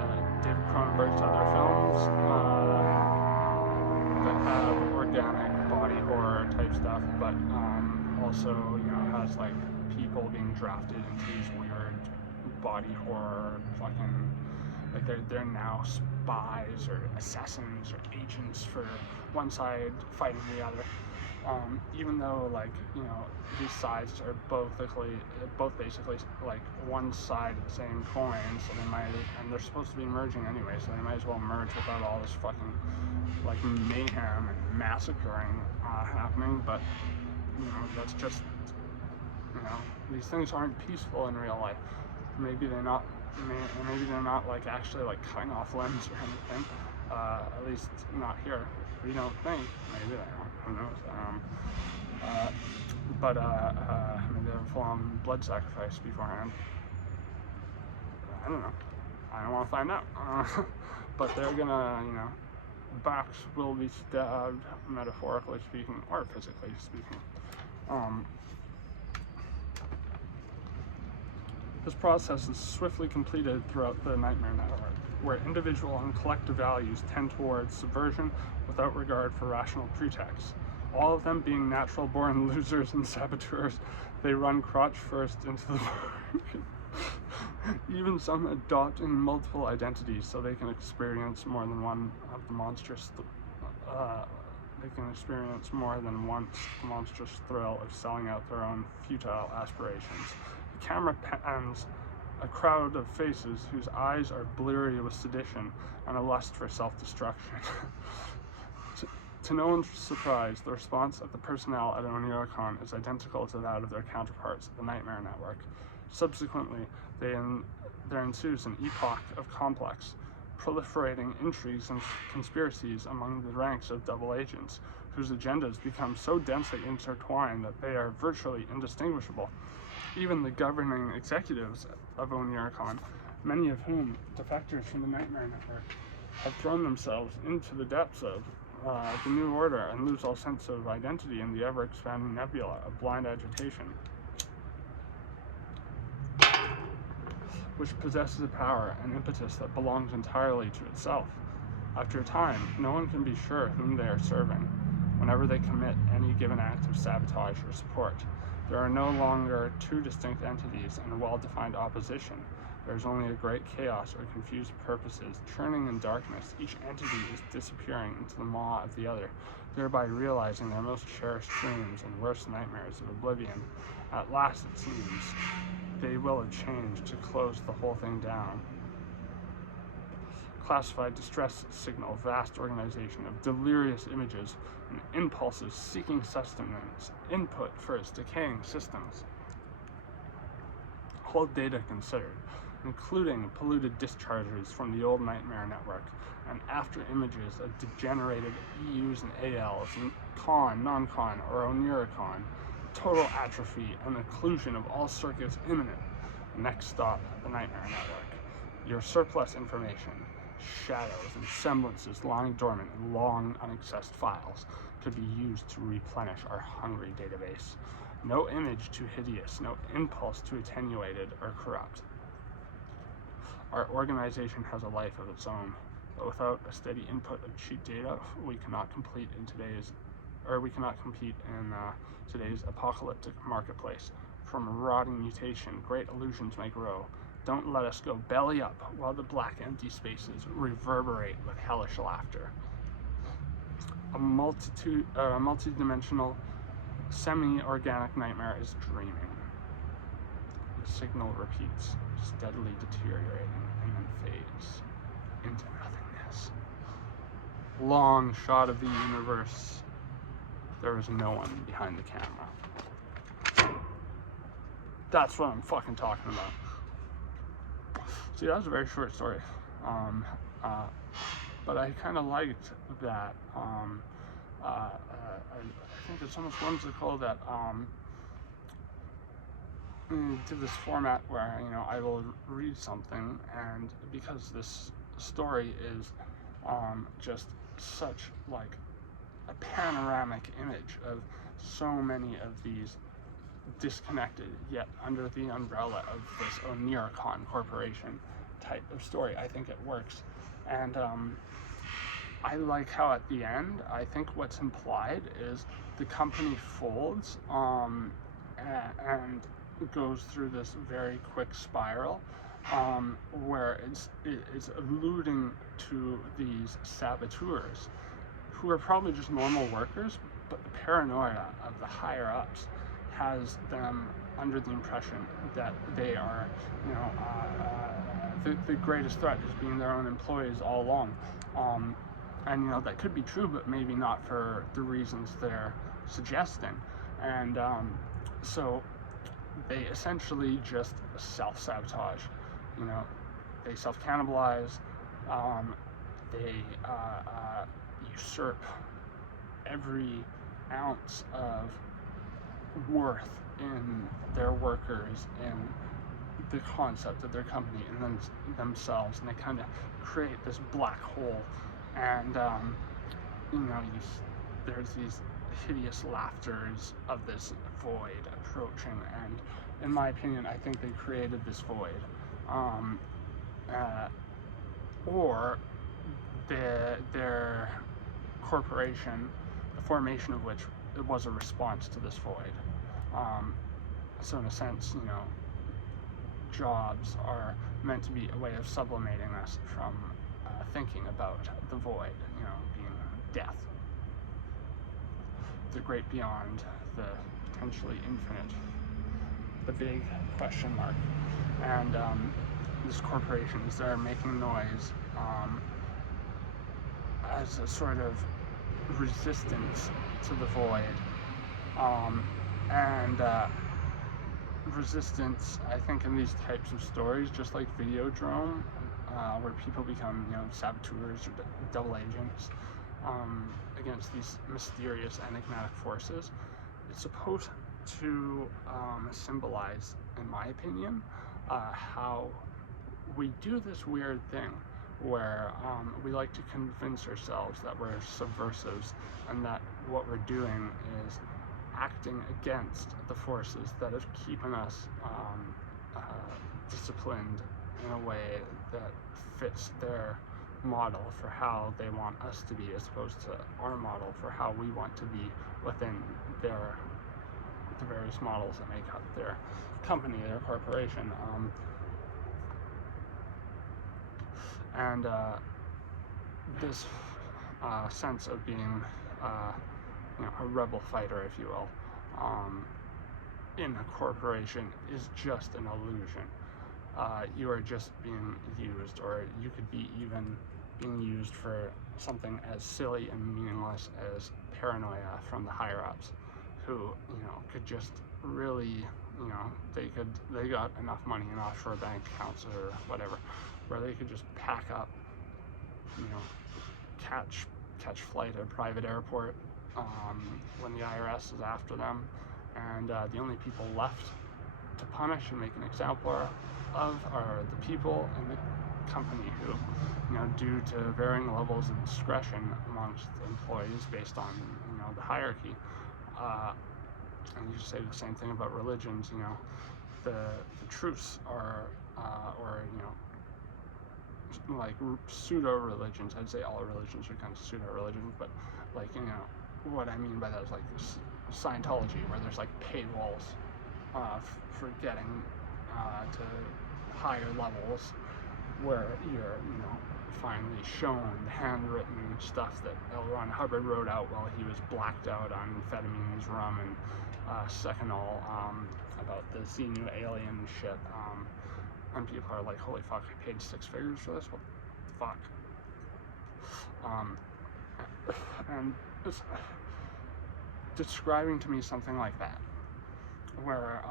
David Cronenberg's other films that have organic body horror type stuff, but also, you know, has like people being drafted into these weird body horror fucking, like they're now spies or assassins or agents for one side fighting the other. Even though, like, you know, these sides are both basically like one side of the same coin, so and they're supposed to be merging anyway, so they might as well merge without all this fucking like mayhem and massacring happening. But you know, that's just, you know, these things aren't peaceful in real life. Maybe they're not like actually like cutting off limbs or anything, at least not here. We don't think, maybe they are, who knows. But maybe they have a full-on blood sacrifice beforehand. I don't know. I don't want to find out. But they're gonna, backs will be stabbed, metaphorically speaking, or physically speaking. This process is swiftly completed throughout the nightmare network, where individual and collective values tend towards subversion without regard for rational pretexts. All of them being natural-born losers and saboteurs, they run crotch first into the market. Even some adopting multiple identities so they can experience more than one of the monstrous the monstrous thrill of selling out their own futile aspirations. The camera pans a crowd of faces whose eyes are bleary with sedition and a lust for self-destruction. To no one's surprise, the response of the personnel at Oniricon is identical to that of their counterparts at the Nightmare Network. Subsequently, there ensues an epoch of complex, proliferating intrigues and conspiracies among the ranks of double agents, whose agendas become so densely intertwined that they are virtually indistinguishable. Even the governing executives of Oniricon, many of whom, defectors from the Nightmare Network, have thrown themselves into the depths of the New Order and lose all sense of identity in the ever-expanding nebula of blind agitation, which possesses a power and impetus that belongs entirely to itself. After a time, no one can be sure whom they are serving whenever they commit any given act of sabotage or support. There are no longer two distinct entities and a well-defined opposition. There is only a great chaos or confused purposes churning in darkness. Each entity is disappearing into the maw of the other, thereby realizing their most cherished dreams and worst nightmares of oblivion. At last, it seems, they will have changed to close the whole thing down. Classified distress signal, vast organization of delirious images and impulses seeking sustenance, input for its decaying systems. Whole data considered, including polluted discharges from the old Nightmare Network and after images of degenerated EUs and ALs and con, non-con, or Oniricon, total atrophy and occlusion of all circuits imminent. Next stop, the Nightmare Network. Your surplus information, shadows and semblances lying dormant in long unaccessed files could be used to replenish our hungry database. No image too hideous, no impulse too attenuated or corrupt. Our organization has a life of its own, but without a steady input of cheap data, we cannot compete in today's apocalyptic marketplace. From rotting mutation, great illusions may grow. Don't let us go belly up while the black empty spaces reverberate with hellish laughter. A multi-dimensional, semi-organic nightmare is dreaming. The signal repeats, steadily deteriorating, and then fades into nothingness. Long shot of the universe. There is no one behind the camera. That's what I'm fucking talking about. See, that was a very short story. But I kind of liked that. I think it's almost whimsical that to this format where I will read something, and because this story is just such like a panoramic image of so many of these disconnected yet under the umbrella of this Oniricon corporation type of story, I think it works. And I like how at the end, I think what's implied is the company folds and goes through this very quick spiral where it's alluding to these saboteurs who are probably just normal workers, but the paranoia of the higher ups has them under the impression that they are, the greatest threat is being their own employees all along. And that could be true, but maybe not for the reasons they're suggesting. And so they essentially just self-sabotage. They self-cannibalize, they usurp every ounce of worth in their workers and the concept of their company and themselves, and they kind of create this black hole. And there's these hideous laughters of this void approaching, and in my opinion, I think they created this void, or their corporation, the formation of which was a response to this void. So in a sense, jobs are meant to be a way of sublimating us from thinking about the void, being death, the great beyond, the potentially infinite, the big question mark. And these corporations, they're making noise as a sort of resistance to the void, and resistance, I think, in these types of stories, just like Videodrome, where people become, saboteurs or double agents against these mysterious, enigmatic forces. It's supposed to symbolize, in my opinion, how we do this weird thing where we like to convince ourselves that we're subversives and that what we're doing is acting against the forces that are keeping us disciplined in a way that fits their model for how they want us to be, as opposed to our model for how we want to be within the various models that make up their company, their corporation. And this sense of being a rebel fighter, if you will, in a corporation is just an illusion. You are just being used, or you could be even being used for something as silly and meaningless as paranoia from the higher-ups, who could just really, they got enough money in offshore bank accounts or whatever, where they could just pack up, catch flight at a private airport when the IRS is after them, and the only people left to punish and make an example of are the people in the company who, due to varying levels of discretion amongst employees based on, the hierarchy, and you say the same thing about religions, the truths are, or, like pseudo-religions. I'd say all religions are kind of pseudo-religions, but like, what I mean by that is like Scientology, where there's like paywalls for getting to higher levels, where you're, finally shown the handwritten stuff that L. Ron Hubbard wrote out while he was blacked out on amphetamines, rum, and Seconal, about the Xenu alien shit. And people are like, holy fuck, I paid 6 figures for this? What the fuck? And it's describing to me something like that, where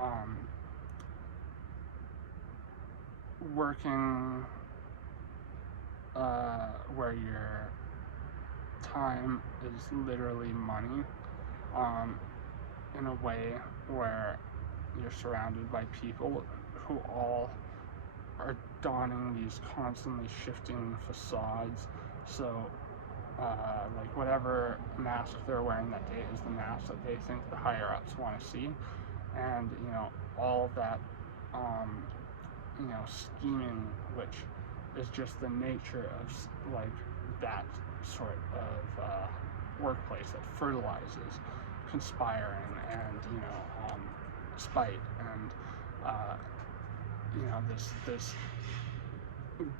working, where your time is literally money, in a way where you're surrounded by people who all are donning these constantly shifting facades. So like whatever mask they're wearing that day is the mask that they think the higher ups want to see, and all of that scheming, which is just the nature of like that sort of workplace that fertilizes conspiring and spite and this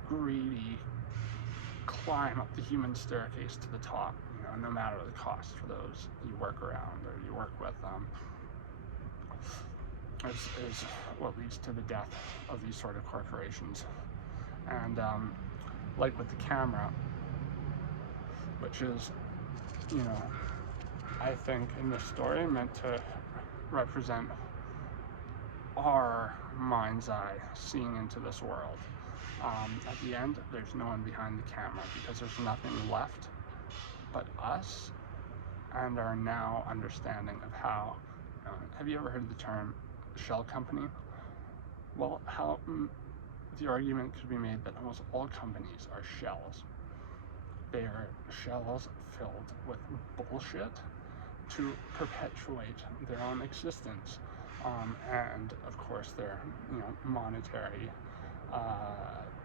greedy climb up the human staircase to the top, no matter the cost for those you work around or you work with, is what leads to the death of these sort of corporations. And like with the camera, which is, I think in this story meant to represent our mind's eye seeing into this world, At the end, there's no one behind the camera because there's nothing left but us and our now understanding of how, have you ever heard the term shell company? Well, how the argument could be made that almost all companies are shells. They are shells filled with bullshit to perpetuate their own existence, and of course their monetary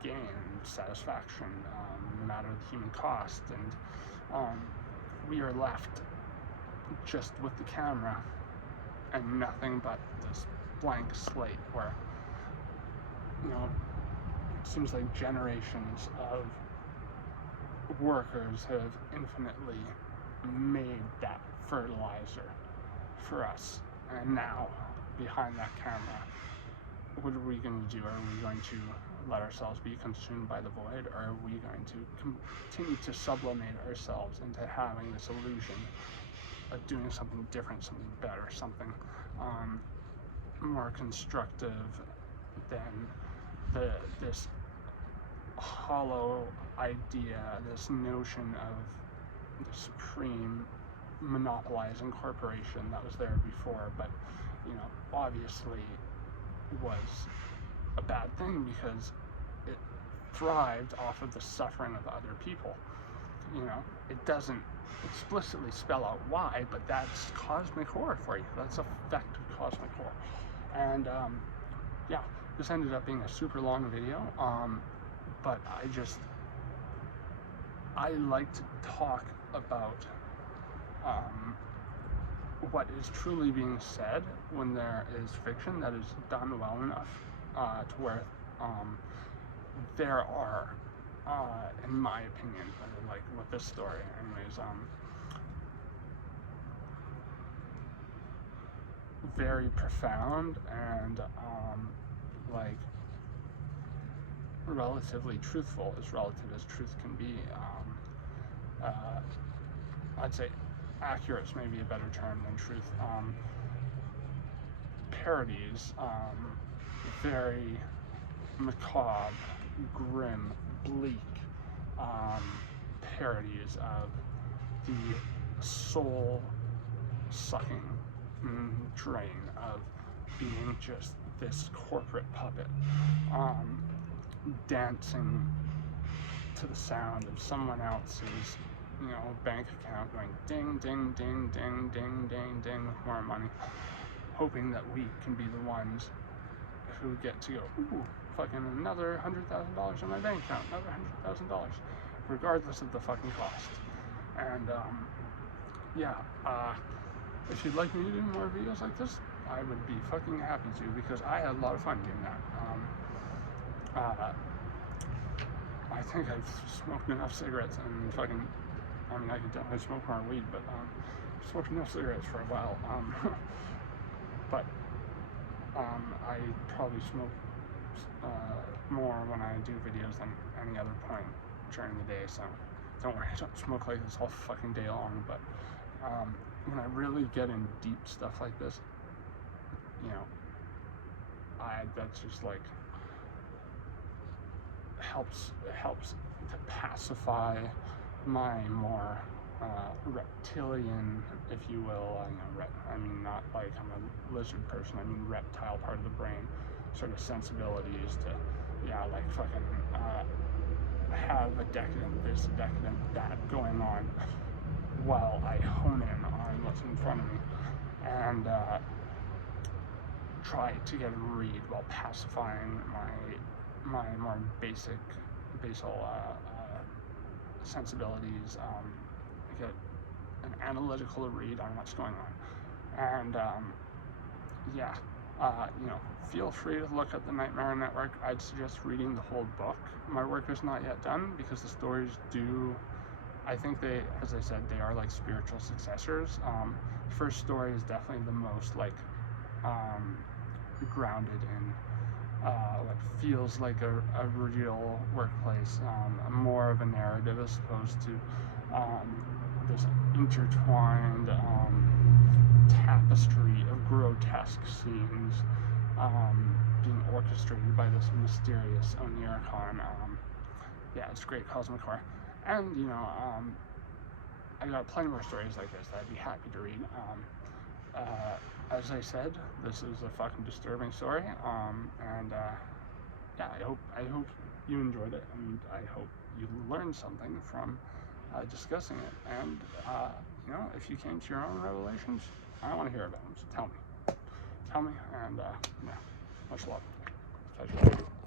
gain, satisfaction, no matter the human cost, and we are left just with the camera and nothing but this blank slate where it seems like generations of workers have infinitely made that fertilizer for us, and now behind that camera, what are we going to do? Are we going to let ourselves be consumed by the void, or are we going to continue to sublimate ourselves into having this illusion of doing something different, something better, something more constructive than this hollow idea, this notion of the supreme monopolizing corporation that was there before, but obviously was a bad thing because it thrived off of the suffering of other people. It doesn't explicitly spell out why, but that's cosmic horror for you. That's effective cosmic horror. And yeah, this ended up being a super long video, but I like to talk about what is truly being said when there is fiction that is done well enough to where there are, in my opinion, like with this story anyways, very profound and like relatively truthful, as relative as truth can be. I'd say accurate is maybe a better term than truth. Parodies, very macabre, grim, bleak parodies of the soul-sucking drain of being just this corporate puppet, dancing to the sound of someone else's bank account going ding, ding, ding, ding, ding, ding, ding with more money, hoping that we can be the ones who get to go, ooh, fucking another $100,000 in my bank account, another $100,000, regardless of the fucking cost. And yeah, if you'd like me to do more videos like this, I would be fucking happy to, because I had a lot of fun doing that. I think I've smoked enough cigarettes and fucking, I mean, I could definitely smoke more weed, but I've smoked enough cigarettes for a while. But I probably smoke more when I do videos than any other point during the day, so don't worry, I don't smoke like this all fucking day long. But when I really get in deep stuff like this, that's just like helps to pacify my more reptilian, if you will, I mean, not like I'm a lizard person, I mean reptile part of the brain, sort of sensibilities to, like fucking have a decadent this, a decadent that going on while I hone in on what's in front of me, and try to get a read while pacifying my more basal sensibilities, get an analytical read on what's going on. And yeah, feel free to look at the Nightmare Network. I'd suggest reading the whole book. My work is not yet done because the stories do, I think they, as I said, they are like spiritual successors. The first story is definitely the most like grounded in what feels like a real workplace, more of a narrative as opposed to this intertwined tapestry of grotesque scenes being orchestrated by this mysterious Oniricon. Yeah, it's great cosmic horror. And, you know, I got plenty more stories like this that I'd be happy to read. As I said, this is a fucking disturbing story. Yeah, I hope you enjoyed it, and I hope you learned something from discussing it. And, you know, if you came to your own revelations, I want to hear about them, so tell me. Tell me, and, yeah, much love. Catch you later.